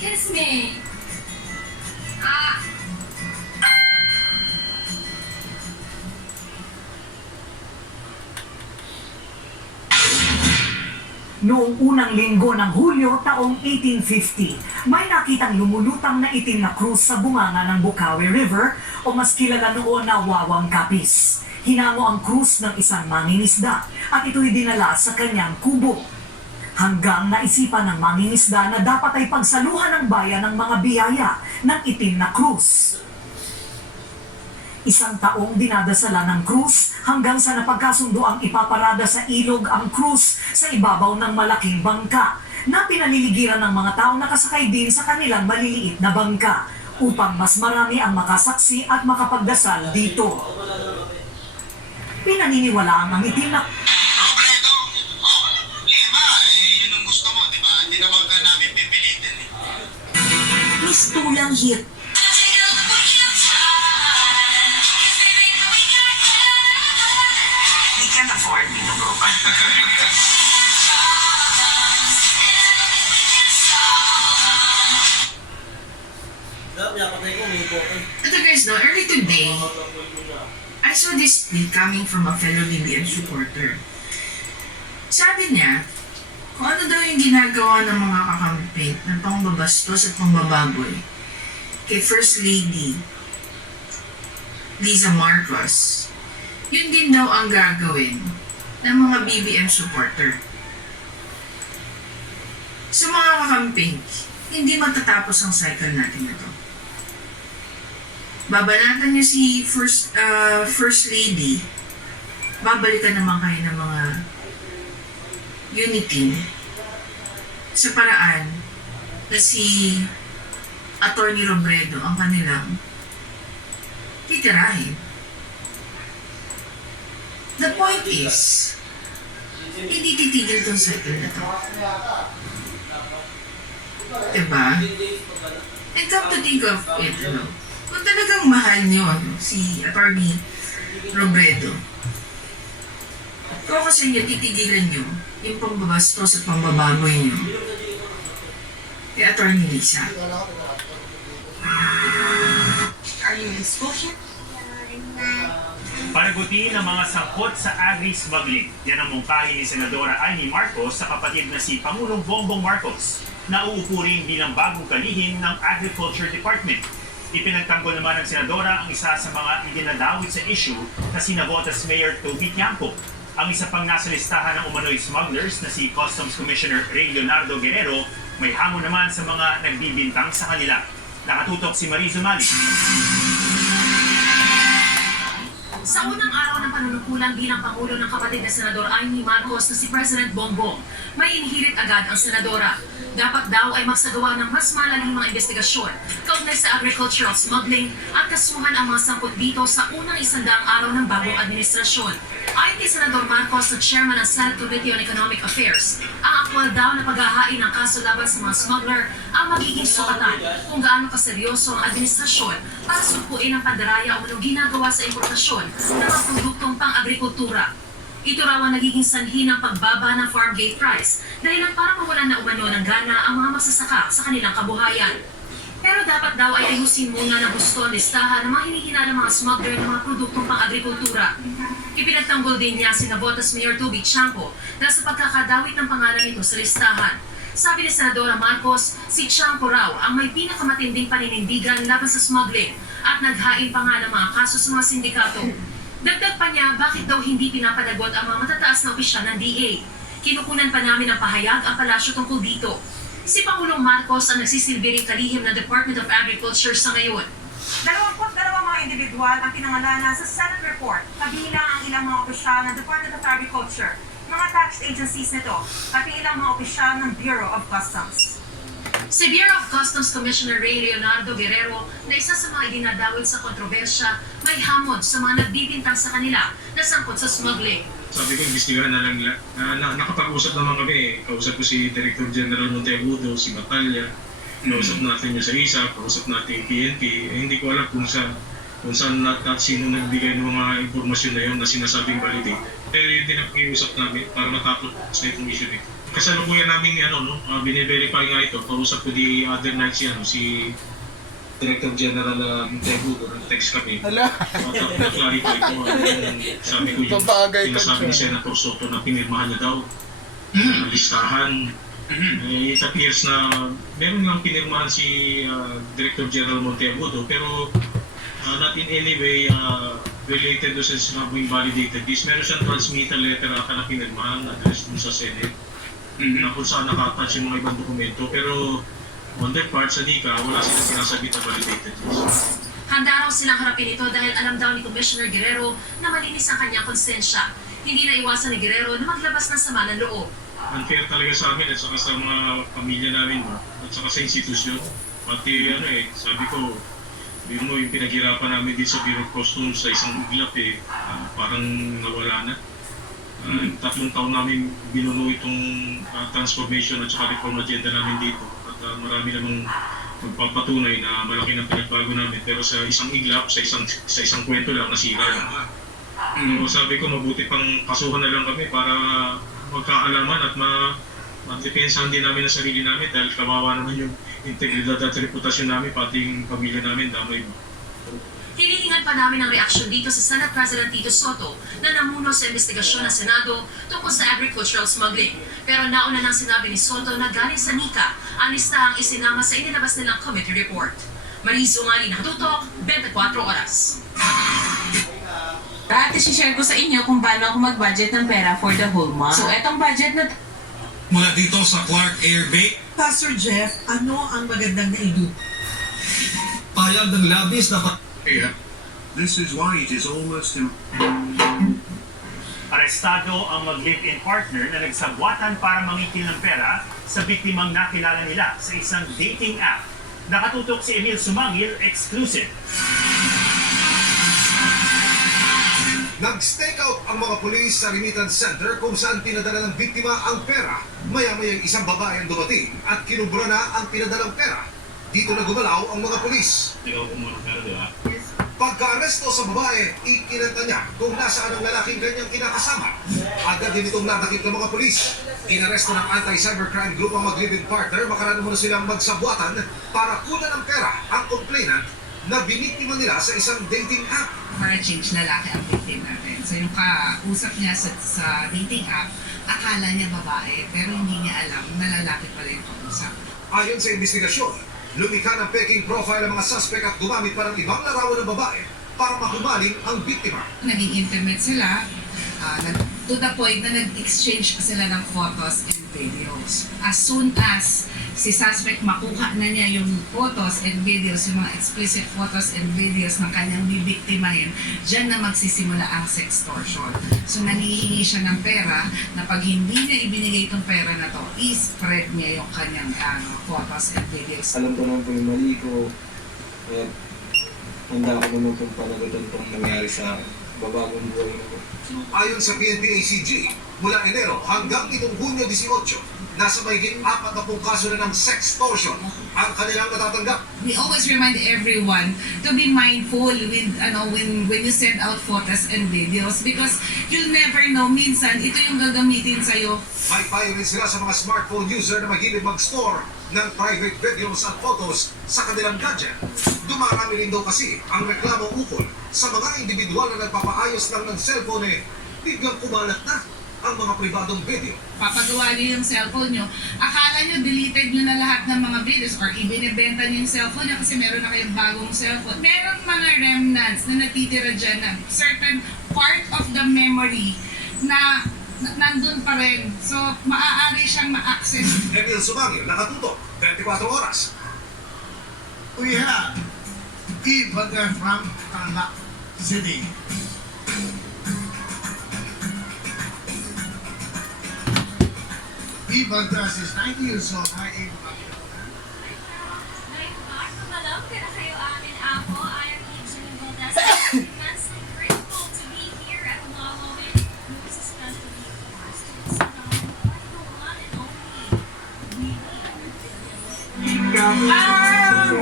Kiss me. Noong unang linggo ng Hulyo taong 1850, may nakitang lumulutang na itim na krus sa bunganga ng Bukawi River o mas kilala noon na Wawang Kapis. Hinango ang krus ng isang mangingisda at ito'y dinala sa kanyang kubo. Hanggang naisipan ng mangingisda na dapat ay pagsaluhan ng bayan ng mga biyaya ng itim na krus. 1 taong dinadasala ng krus hanggang sa napagkasundo ang ipaparada sa ilog ang krus sa ibabaw ng malaking bangka na pinaliligiran ng mga taong nakasakay din sa kanilang maliliit na bangka upang mas marami ang makasaksi at makapagdasal dito. Pinaniniwalaang ang itim na Robredo, lima, yun ang gusto mo, di ba? Hindi naman ka namin pipilitin eh. mistulang hit. We can't afford me to go back. Ito guys, no, early today, I saw this tweet coming from a fellow BBM supporter. Sabi niya, kung ano daw yung ginagawa ng mga kakampi ng pangbabastos at pangbababoy kay First Lady Liza Marcos, yun din daw ang gagawin ng mga BBM supporter. So mga kakamping, hindi matatapos ang cycle natin na to. Babanatan niyo si First Lady, babalikan naman kayo ng mga unity sa paraan na si Attorney Robredo ang kanilang titirahin. The point is, hindi titigil tong cycle na to. Diba? And come to think of it, ano, kung talagang mahal nyo si Attorney Robredo, kung kasi nyo titigilan nyo yung pambabastos at pambababoy nyo kay Attorney Lisa. Are you in school here? Panagutin ang mga sangkot sa agri-smuggling. Yan ang mungkahi ni Senadora Amy Marcos sa kapatid na si Pangulong Bongbong Marcos na uupo rin bilang bagong kalihim ng Agriculture Department. Ipinagtanggol naman ng Senadora ang isa sa mga idinadawit sa issue na si Navotas Mayor Toby Tiampo. Ang isa pang nasa listahan ng umano'y smugglers na si Customs Commissioner Ray Leonardo Guerrero may hamon naman sa mga nagbibintang sa kanila. Nakatutok si Marizo Mali. Sa unang araw ng panunungkulan bilang Pangulo ng kapatid na Senador Amy Marcos na si President Bongbong, may inihirit agad ang Senadora. Dapat daw ay magsagawa ng mas malalim mga investigasyon kaugnay sa agricultural smuggling at kasuhan ang mga sangkot dito sa unang 100 araw ng bagong administrasyon. Ayon kay Senador Marcos na chairman ng Senate Committee on Economic Affairs, ang aktwal daw na paghahain ng kaso laban sa mga smuggler ang magiging sukatan kung gaano kaseryoso ang administrasyon para sukuin ang pandaraya o anong ginagawa sa importasyon ng mga produktong pang-agrikultura. Ito raw ang nagiging sanhi ng pagbaba ng farm gate price dahil lang para mawalan na umano ng gana ang mga magsasaka sa kanilang kabuhayan. Pero dapat daw ay ayusin muna na gusto ang listahan ng mga hinihinalang mga smuggler ng mga produktong pang-agrikultura. Ipinagtanggol din niya si Navotas Mayor Toby Tiampo na sa pagkakadawit ng pangalan nito sa listahan. Sabi ni Senadora Marcos, si Tiampo raw ang may pinakamatinding paninindigan laban sa smuggling at naghain pa nga ng mga kaso sa mga sindikato. Dagdag pa niya, bakit daw hindi pinapanagot ang mga matataas na opisyal ng DA? Kinukunan pa namin ng pahayag ang palasyo tungkol dito. Si Pangulong Marcos ang nagsisilbi ring kalihim ng Department of Agriculture sa ngayon. 22 mga individual ang pinangalanan sa Senate report, kabilang ang ilang mga opisyal ng Department of Agriculture, mga tax agencies nito, at ilang mga opisyal ng Bureau of Customs. Si Bureau of Customs Commissioner Ray Leonardo Guerrero na isa sa mga idinadawit sa kontrobersya, may hamon sa mga nagbibintang sa kanila na sangkot sa smuggling. Sabi ko, imbestigahan na lang nila. Nakapag-usap naman kami eh. Kausap ko si Director General Monteagudo, si Batalya. Kausap natin yung sa ISA, kausap natin yung PNP. Hindi ko alam kung saan at sino nagbigay ng mga informasyon na yun na sinasabing validate. Pero yun din ang pag-iusap namin para matapos sa itong issue nito. Kasalukuyan namin ni bine-verify nga ito. Kausap ko the other night si Director General Monteagudo, nag-text kami. Na-clarify ko. Sabi ko yung sinasabi ni Senator Soto na pinirmahan niya daw. Listahan. It appears na meron lang pinirmahan si Director General Monteagudo pero not in any way related doon sa sinabing validated this. Meron siyang transmittal letter ata na pinirmahan address dun sa Senate. Na kung saan nakatouch yung mga ibang dokumento. Pero on their part sa DICA, wala silang pinasabit na validated list. Handa raw silang harapin ito dahil alam daw ni Commissioner Guerrero na malinis ang kanyang konsensya. Hindi na iwasan ni Guerrero na maglabas ng sama ng loob. Unfair talaga sa amin at saka sa mga pamilya namin at saka sa institusyon. Pati sabi ko, Yung mo yung pinaghirapan namin dito sa Bureau of Customs sa isang iglap parang nawala na. 3 taon namin binuno itong transformation at saka reform agenda namin dito. At marami namang magpapatunay na malaki ng pinagbago namin. Pero sa isang iglap, sa isang kwento lang, nasira lang. So, sabi ko, mabuti pang kasuhan na lang kami para magkaalaman at ma-depensahan din namin ang sarili namin dahil kawawa naman yung integridad at reputasyon namin, pati yung pamilya namin, damay mo. Hinihingan pa namin ang reaksyon dito sa Senate President Tito Soto na namuno sa investigasyon ng Senado tungkol sa agricultural smuggling. Pero nauna nang sinabi ni Soto na galing sa NICA ang listahang isinama sa inilabas nilang committee report. Mariz Umali, Nakatutok, 24 Oras. At isi-share ko sa inyo kung paano ako mag-budget ng pera for the whole month. So, etong budget na Mula dito sa Clark Air Base, Pastor Jeff, ano ang magandang naidu? payag ng labis na This is why it is almost Arestado ang mag-live-in partner na nagsabwatan para mangitil ng pera sa biktimang nakilala nila sa isang dating app. Nakatutok si Emil Sumangil, exclusive. Nag-stake out ang mga pulis sa remittance center kung saan pinadala ng biktima ang pera. Maya-maya isang babae ang dumating at kinubra na ang pinadalang pera. Dito na gumalaw ang mga pulis. Ikaw pumunta pera, di ba? Pagka-aresto sa babae, ikinanta niya kung nasaan ang lalaking kanyang kinakasama. Agad din itong nadakip ng mga pulis. Inaresto ng anti-cybercrime group ang mag-live-in partner, makaraan muna silang magsabwatan para kunan ng pera ang complainant na biniktima nila sa isang dating app. Para change lalaki ang victim natin. So yung kausap niya sa dating app, akala niya babae, pero hindi niya alam na lalaki pala yung kausap. Ayon sa investigasyon, lumikha ng peking profile ang mga suspect at gumamit pa ng ibang larawan ng babae para mahumaling ang biktima. Naging intimate sila, to the point na nag-exchange sila ng photos and videos. As soon as si suspect makuha na niya yung photos and videos, yung mga explicit photos and videos ng kanyang bibiktimahin, dyan na magsisimula ang sextortion. So nangihingi siya ng pera na pag hindi niya ibinigay itong pera na to, i-spread niya yung kanyang photos and videos. Alam ko naman po yung mali ko. Handa ko naman pong panagutan pong nangyari sa akin. Babagong buhay na po. Ayon sa PNP-ACG, mula Enero hanggang itong Hunyo 18, nasa mahigit 40 kaso na ng sextortion ang kanilang natatanggap. We always remind everyone to be mindful with when you send out photos and videos because you'll never know, minsan ito yung gagamitin sa'yo. May payo rin sila sa mga smartphone user na mahilig mag-store ng private videos at photos sa kanilang gadget. Dumarami rin daw kasi ang reklamo ukol sa mga individual na nagpapaayos lang ng cellphone biglang kumalat na ang mga pribadong video. Papagawa niyo yung cellphone niyo, akala niyo deleted niyo na lahat ng mga videos or ibinibenta niyo yung cellphone niyo kasi meron na kayong bagong cellphone. Meron mga remnants na natitira dyan na certain part of the memory na nandun pa rin. So, maaari siyang ma-access. Emil Sumangil, Nakatutok, 24 Oras. We have E-Burger from Tarlac City. E-Burger is 90 years old. Hi, E-Burger. Malam, kaya kayo amin ako. I am Eve Valdez. I'm immensely grateful to be here at the Law Moment. This is meant to be forced to the one and only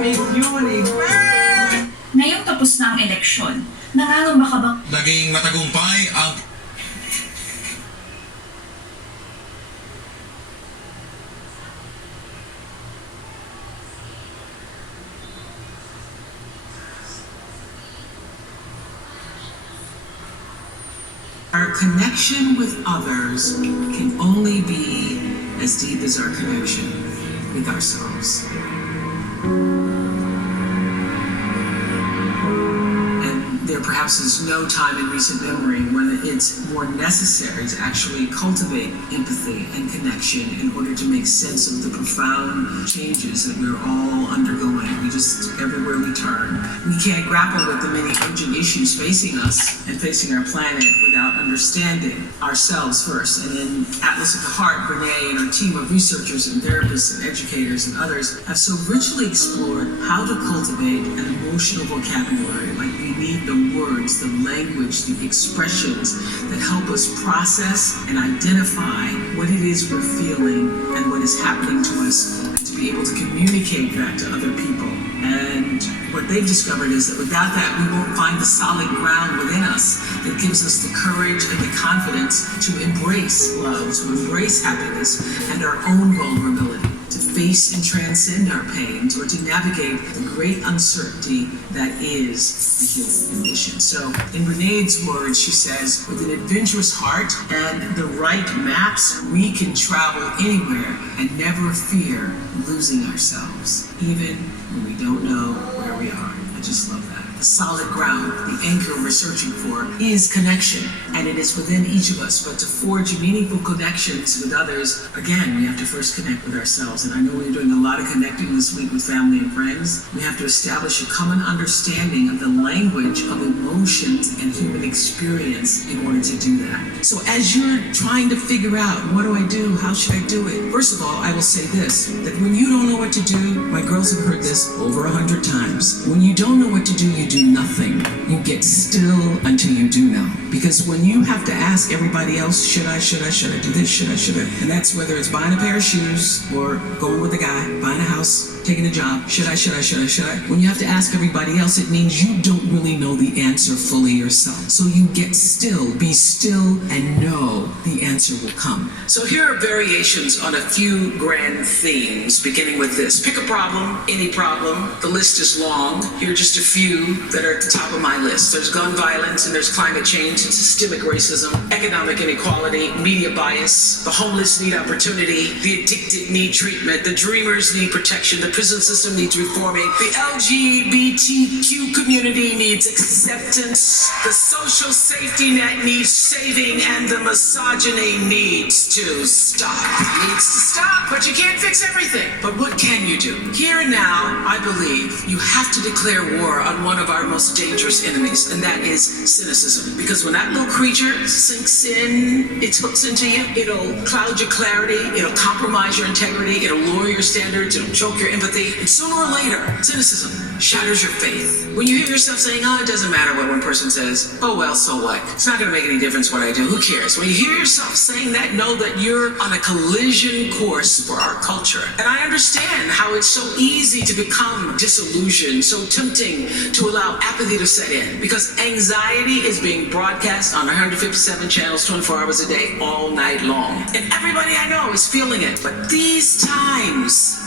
Miss Universe! Ngayong tapos na ang eleksyon, nangangamba ka ba? naging matagumpay ang Our connection with others can only be as deep as our connection with ourselves. And there perhaps is no time in recent memory when it's more necessary to actually cultivate empathy and connection in order to make sense of the profound changes that we're all undergoing. Everywhere we turn, we can't grapple with the many urgent issues facing us and facing our planet without understanding ourselves first. And in Atlas at the Heart, Brene and her team of researchers and therapists and educators and others have so richly explored how to cultivate an emotional vocabulary. Like, we need the words, the language, the expressions that help us process and identify what it is we're feeling and what is happening to us, and to be able to communicate that to other people. And what they've discovered is that without that, we won't find the solid ground within us that gives us the courage and the confidence to embrace love, to embrace happiness and our own vulnerability, to face and transcend our pains, or to navigate the great uncertainty that is the human condition. So in Renee's words, she says, with an adventurous heart and the right maps, we can travel anywhere and never fear losing ourselves, even when we don't know where we are. I just love that. The solid ground, the anchor we're searching for, is connection, and it is within each of us. But to forge meaningful connections with others, again, we have to first connect with ourselves. And I know we're doing a lot of connecting this week with family and friends. We have to establish a common understanding of the language of emotions and human experience in order to do that. So as you're trying to figure out, what do I do? How should I do it? First of all, I will say this, that when you don't know what to do, my girls have heard this over 100 times. When you don't know what to do, you do nothing. You get still until you do know. Because when you have to ask everybody else, should I do this, should I? And that's whether it's buying a pair of shoes or going with a guy, buying a house, taking a job, should I? When you have to ask everybody else, it means you don't really know the answer fully yourself. So you get still, be still, and know the answer will come. So here are variations on a few grand themes, beginning with this. Pick a problem, any problem. The list is long. Here are just a few that are at the top of my list. There's gun violence, and there's climate change, and systemic racism, economic inequality, media bias, the homeless need opportunity, the addicted need treatment, the dreamers need protection, the prison system needs reforming, the LGBTQ community needs acceptance, the social safety net needs saving, and the misogyny needs to stop. Needs to stop, but you can't fix everything. But what can you do? Here and now, I believe you have to declare war on one of our most dangerous enemies, and that is cynicism. Because when that little creature sinks in, it hooks into you, it'll cloud your clarity, it'll compromise your integrity, it'll lower your standards, it'll choke your empathy, and sooner or later, cynicism shatters your faith. When you hear yourself saying, oh, it doesn't matter what one person says, oh well, so what? It's not gonna make any difference what I do, who cares? When you hear yourself saying that, know that you're on a collision course for our culture. And I understand how it's so easy to become disillusioned, so tempting to allow apathy to set in, because anxiety is being broadcast on 157 channels 24 hours a day, all night long. And everybody I know is feeling it. But these times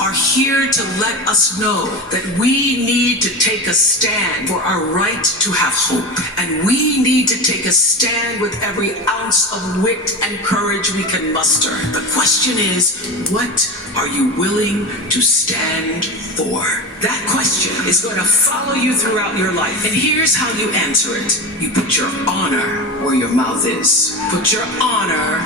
are here to let us know that we need to take a stand for our right to have hope. And we need to take a stand with every ounce of wit and courage we can muster. The question is, what are you willing to stand for? That question is going to follow you throughout your life. And here's how you answer it. You put your honor where your mouth is. Put your honor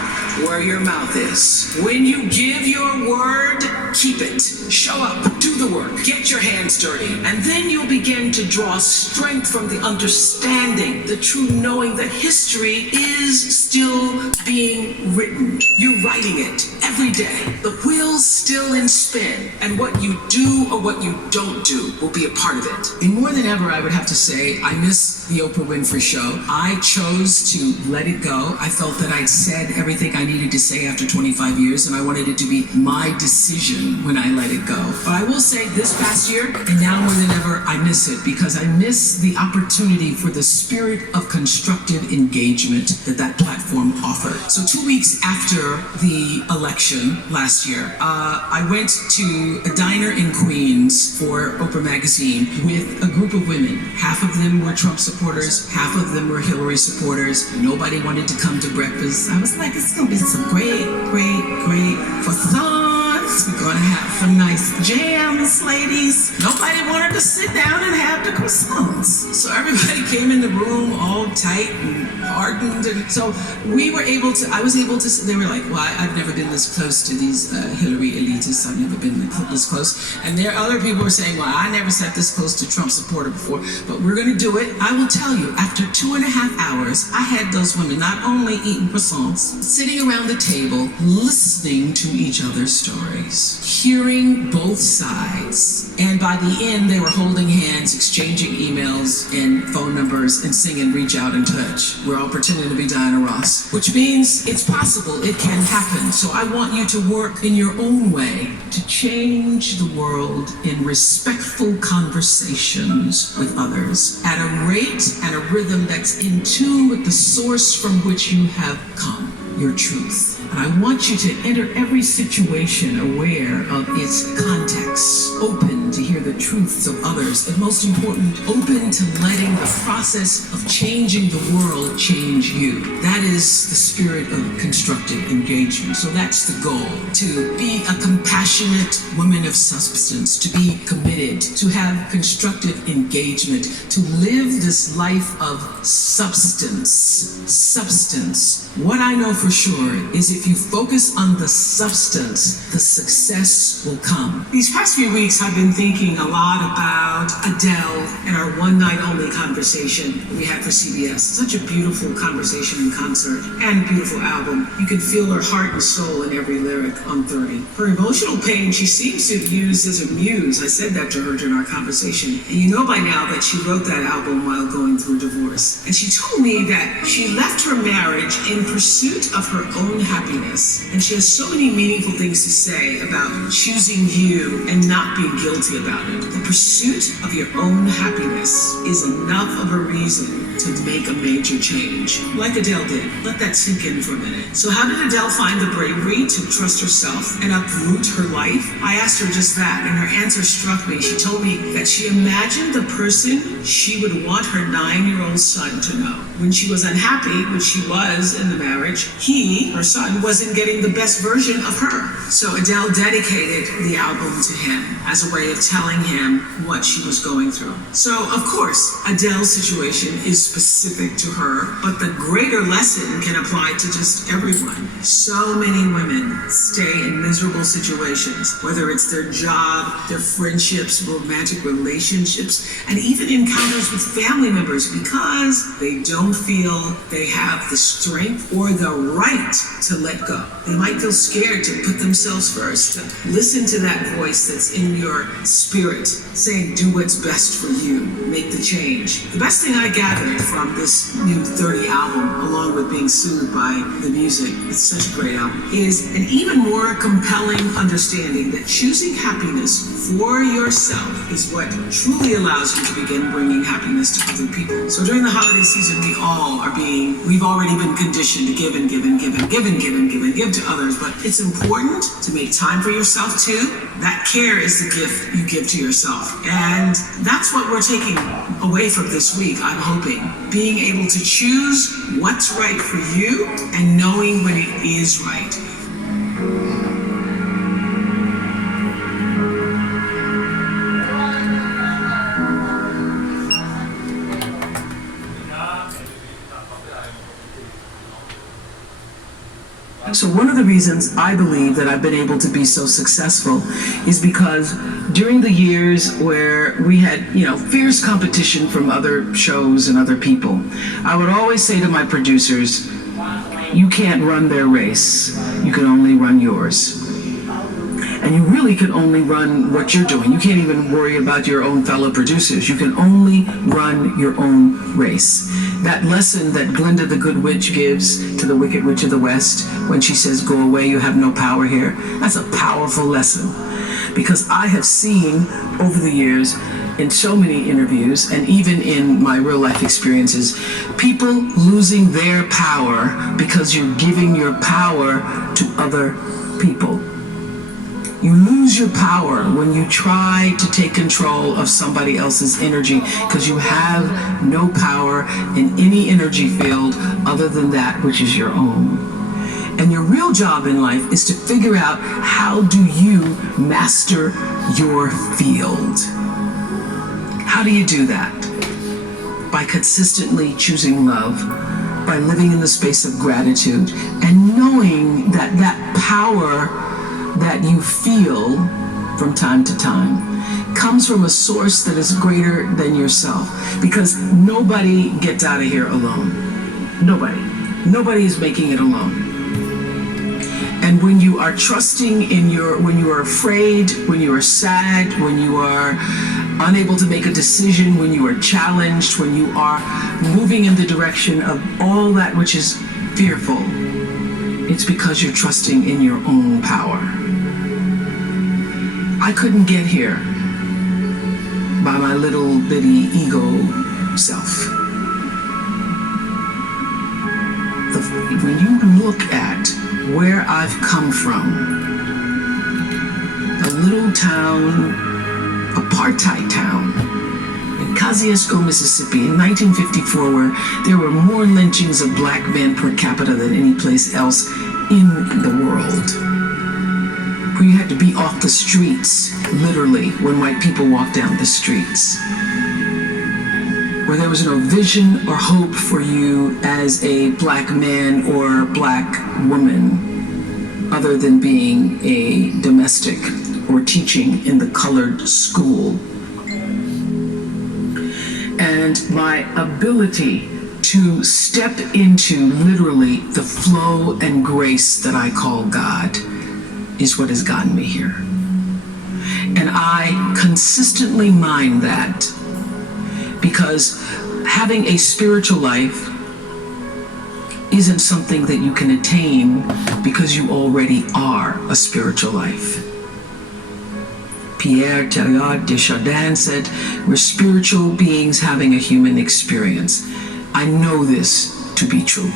where your mouth is. When you give your word, keep it. Show up, do the work, get your hands dirty, and then you'll begin to draw strength from the understanding, the true knowing that history is still being written. You're writing it every day. The wheel's still in spin, and what you do or what you don't do will be a part of it. And more than ever, I would have to say, I miss the Oprah Winfrey Show. I chose to let it go. I felt that I'd said everything I needed to say after 25 years, and I wanted it to be my decision when I let it go. But I will say this past year, and now more than ever, I miss it, because I miss the opportunity for the spirit of constructive engagement that platform offered. So 2 weeks after the election last year, I went to a diner in Queens for Oprah Magazine with a group of women. Half of them were Trump supporters, half of them were Hillary supporters. Nobody wanted to come to breakfast. I was like, it's gonna be some great for some croissants. We're going to have some nice jams, ladies. Nobody wanted to sit down and have the croissants. So everybody came in the room all tight and hardened. And so I was able to, they were like, well, I've never been this close to these Hillary elitists. I've never been this close. And there other people were saying, well, I never sat this close to Trump supporter before, but we're going to do it. I will tell you, after 2.5 hours, I had those women not only eating croissants, sitting around the table, listening to each other's stories, hearing both sides. And by the end, they were holding hands, exchanging emails and phone numbers, and singing Reach Out and Touch. We're all pretending to be Diana Ross, which means it's possible, it can happen. So I want you to work in your own way to change the world in respectful conversations with others at a rate and a rhythm that's in tune with the source from which you have come, your truth. And I want you to enter every situation aware of its context, open to hear the truths of others, and most important, open to letting the process of changing the world change you. That is the spirit of constructive engagement. So that's the goal, to be a compassionate woman of substance, to be committed, to have constructive engagement, to live this life of substance. What I know for sure is if you focus on the substance, the success will come. These past few weeks, I've been thinking a lot about Adele and our one night only conversation that we had for CBS. Such a beautiful conversation in concert and a beautiful album. You can feel her heart and soul in every lyric on 30. Her emotional pain she seems to use as a muse. I said that to her during our conversation. And you know by now that she wrote that album while going through divorce. And she told me that she left her marriage in pursuit of her own happiness. And she has so many meaningful things to say about choosing you and not being guilty about it. The pursuit of your own happiness is enough of a reason to make a major change, like Adele did. Let that sink in for a minute. So how did Adele find the bravery to trust herself and uproot her life? I asked her just that, and her answer struck me. She told me that she imagined the person she would want her 9-year-old son to know. When she was unhappy, which she was in the marriage, he, her son, wasn't getting the best version of her. So Adele dedicated the album to him as a way of telling him what she was going through. So, of course, Adele's situation is specific to her, but the greater lesson can apply to just everyone. So many women stay in miserable situations, whether it's their job, their friendships, romantic relationships, and even encounters with family members because they don't feel they have the strength or the right to let go. They might feel scared to put themselves first, to listen to that voice that's in your spirit saying, do what's best for you, make the change. The best thing I gathered from this new 30 album, along with being soothed by the music, it's such a great album, is an even more compelling understanding that choosing happiness for yourself is what truly allows you to begin bringing happiness to other people. So during the holiday season, we've already been conditioned to give and give and give and give and give and give and give to others, but it's important to make time for yourself too. That care is the gift you give to yourself. And that's what we're taking away from this week, I'm hoping. Being able to choose what's right for you and knowing when it is right. So one of the reasons I believe that I've been able to be so successful is because during the years where we had, fierce competition from other shows and other people, I would always say to my producers, you can't run their race, you can only run yours. And you really can only run what you're doing. You can't even worry about your own fellow producers. You can only run your own race. That lesson that Glinda the Good Witch gives to the Wicked Witch of the West when she says, go away, you have no power here, that's a powerful lesson. Because I have seen over the years in so many interviews and even in my real life experiences, people losing their power because you're giving your power to other people. You lose your power when you try to take control of somebody else's energy because you have no power in any energy field other than that which is your own. And your real job in life is to figure out, how do you master your field? How do you do that? By consistently choosing love, by living in the space of gratitude, and knowing that that power that you feel from time to time comes from a source that is greater than yourself. Because nobody gets out of here alone. Nobody. Nobody is making it alone. And when you are trusting in when you are afraid, when you are sad, when you are unable to make a decision, when you are challenged, when you are moving in the direction of all that which is fearful, it's because you're trusting in your own power. I couldn't get here by my little bitty ego self. When you look at where I've come from, a little town, apartheid town, in Kosciuszko, Mississippi, in 1954, where there were more lynchings of black men per capita than any place else in the world, where you had to be off the streets, literally, when white people walked down the streets, where there was no vision or hope for you as a black man or black woman, other than being a domestic or teaching in the colored school. And my ability to step into literally the flow and grace that I call God is what has gotten me here. And I consistently mine that, because having a spiritual life isn't something that you can attain because you already are a spiritual life. Pierre Teilhard de Chardin said, we're spiritual beings having a human experience. I know this to be true.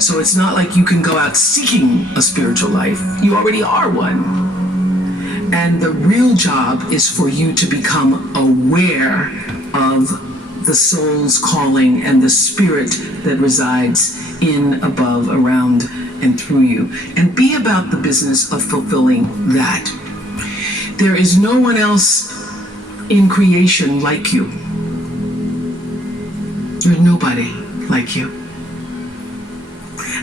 So it's not like you can go out seeking a spiritual life. You already are one. And the real job is for you to become aware of the soul's calling and the spirit that resides in, above, around, and through you. And be about the business of fulfilling that. There is no one else in creation like you. There's nobody like you.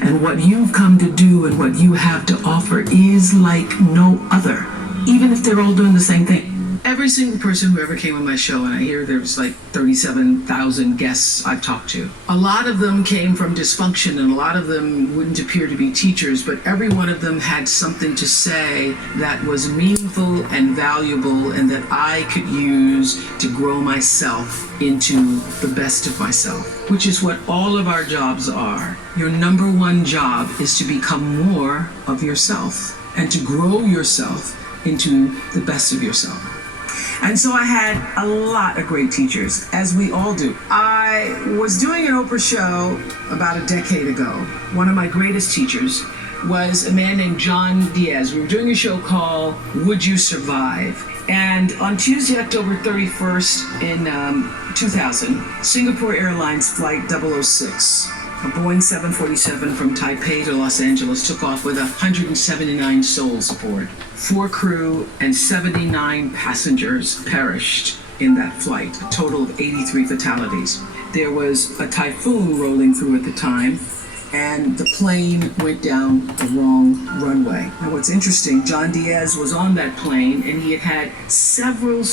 And what you've come to do and what you have to offer is like no other, even if they're all doing the same thing. Every single person who ever came on my show, and I hear there's like 37,000 guests I've talked to, a lot of them came from dysfunction and a lot of them wouldn't appear to be teachers, but every one of them had something to say that was meaningful and valuable and that I could use to grow myself into the best of myself, which is what all of our jobs are. Your number one job is to become more of yourself and to grow yourself into the best of yourself. And so I had a lot of great teachers, as we all do. I was doing an Oprah show about a decade ago. One of my greatest teachers was a man named John Diaz. We were doing a show called Would You Survive? And on Tuesday, October 31st in 2000, Singapore Airlines Flight 006, a Boeing 747 from Taipei to Los Angeles, took off with 179 souls aboard. 4 crew and 79 passengers perished in that flight, a total of 83 fatalities. There was a typhoon rolling through at the time, and the plane went down the wrong runway. Now what's interesting, John Diaz was on that plane and he had several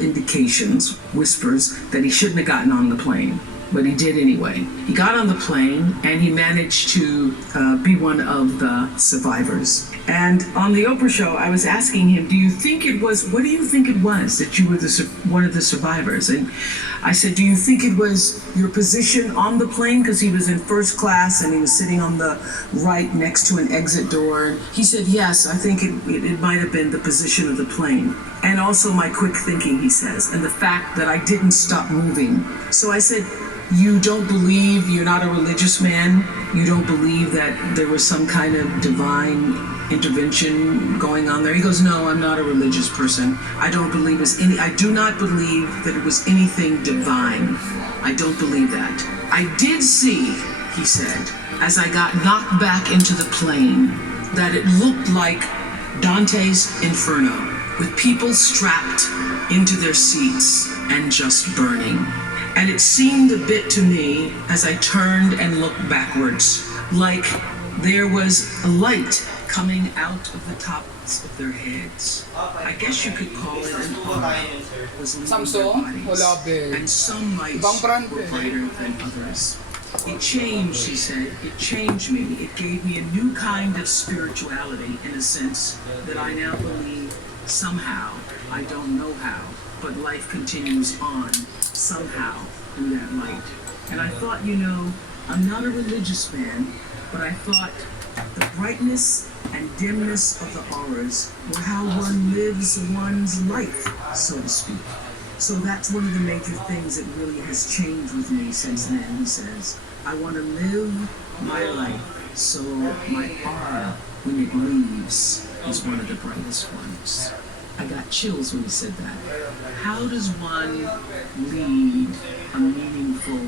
indications, whispers, that he shouldn't have gotten on the plane. But he did anyway. He got on the plane and he managed to be one of the survivors. And on the Oprah show, I was asking him, what do you think it was that you were one of the survivors? And I said, do you think it was your position on the plane? Because he was in first class and he was sitting on the right next to an exit door. And he said, yes, I think it might have been the position of the plane. And also my quick thinking, he says, and the fact that I didn't stop moving. So I said, you don't believe, you're not a religious man, you don't believe that there was some kind of divine intervention going on there? He goes, no, I'm not a religious person. I do not believe that it was anything divine. I don't believe that. I did see he said, as I got knocked back into the plane, that it looked like Dante's Inferno, with people strapped into their seats and just burning. And it seemed a bit to me, as I turned and looked backwards, like there was a light coming out of the tops of their heads. I guess you could call it an aura was leaving their bodies, and some lights were brighter than others. It changed, he said, it changed me. It gave me a new kind of spirituality, in a sense that I now believe somehow, I don't know how, but life continues on somehow through that light. And I thought, I'm not a religious man, but I thought the brightness and dimness of the auras were how one lives one's life, so to speak. So that's one of the major things that really has changed with me since then, he says. I want to live my life so my aura, when it leaves, is one of the brightest ones. I got chills when he said that. How does one lead a meaningful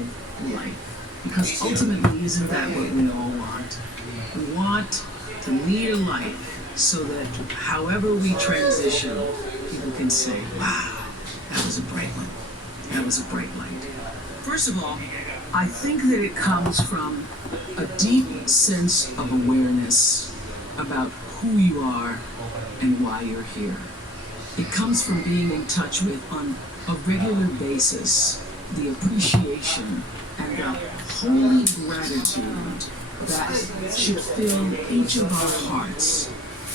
life? Because ultimately, isn't that what we all want? We want to lead a life so that however we transition, people can say, wow, that was a bright one. That was a bright light. First of all, I think that it comes from a deep sense of awareness about who you are and why you're here. It comes from being in touch with, on a regular basis, the appreciation and the holy gratitude that should fill each of our hearts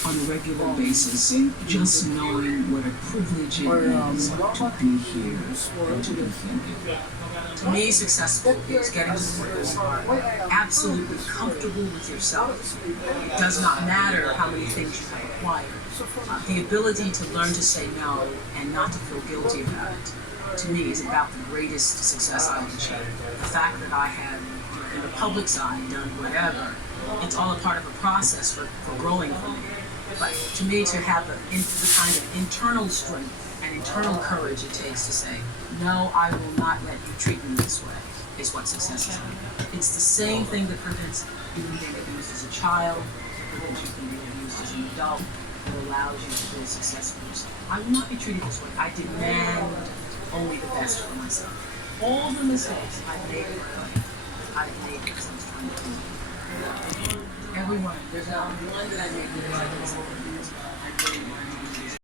on a regular basis, just knowing what a privilege it is to be here and to be human. To me, successful is getting to the point where you are absolutely comfortable with yourself. It does not matter how many things you have acquired. The ability to learn to say no and not to feel guilty about it, to me, is about the greatest success I've achieved. The fact that I have, in the public side, done whatever, it's all a part of a process for growing for me. But to me, to have the kind of internal strength and internal courage it takes to say, no, I will not let you treat me this way, is what success is like. It's the same thing that prevents you from being abused as a child, prevents you from being abused as an adult, that allows you to feel successful yourself. I will not be treated this way. I demand only the best for myself. All the mistakes I've made in my life, I've made since trying to do. Everyone, there's not one that I made mistakes.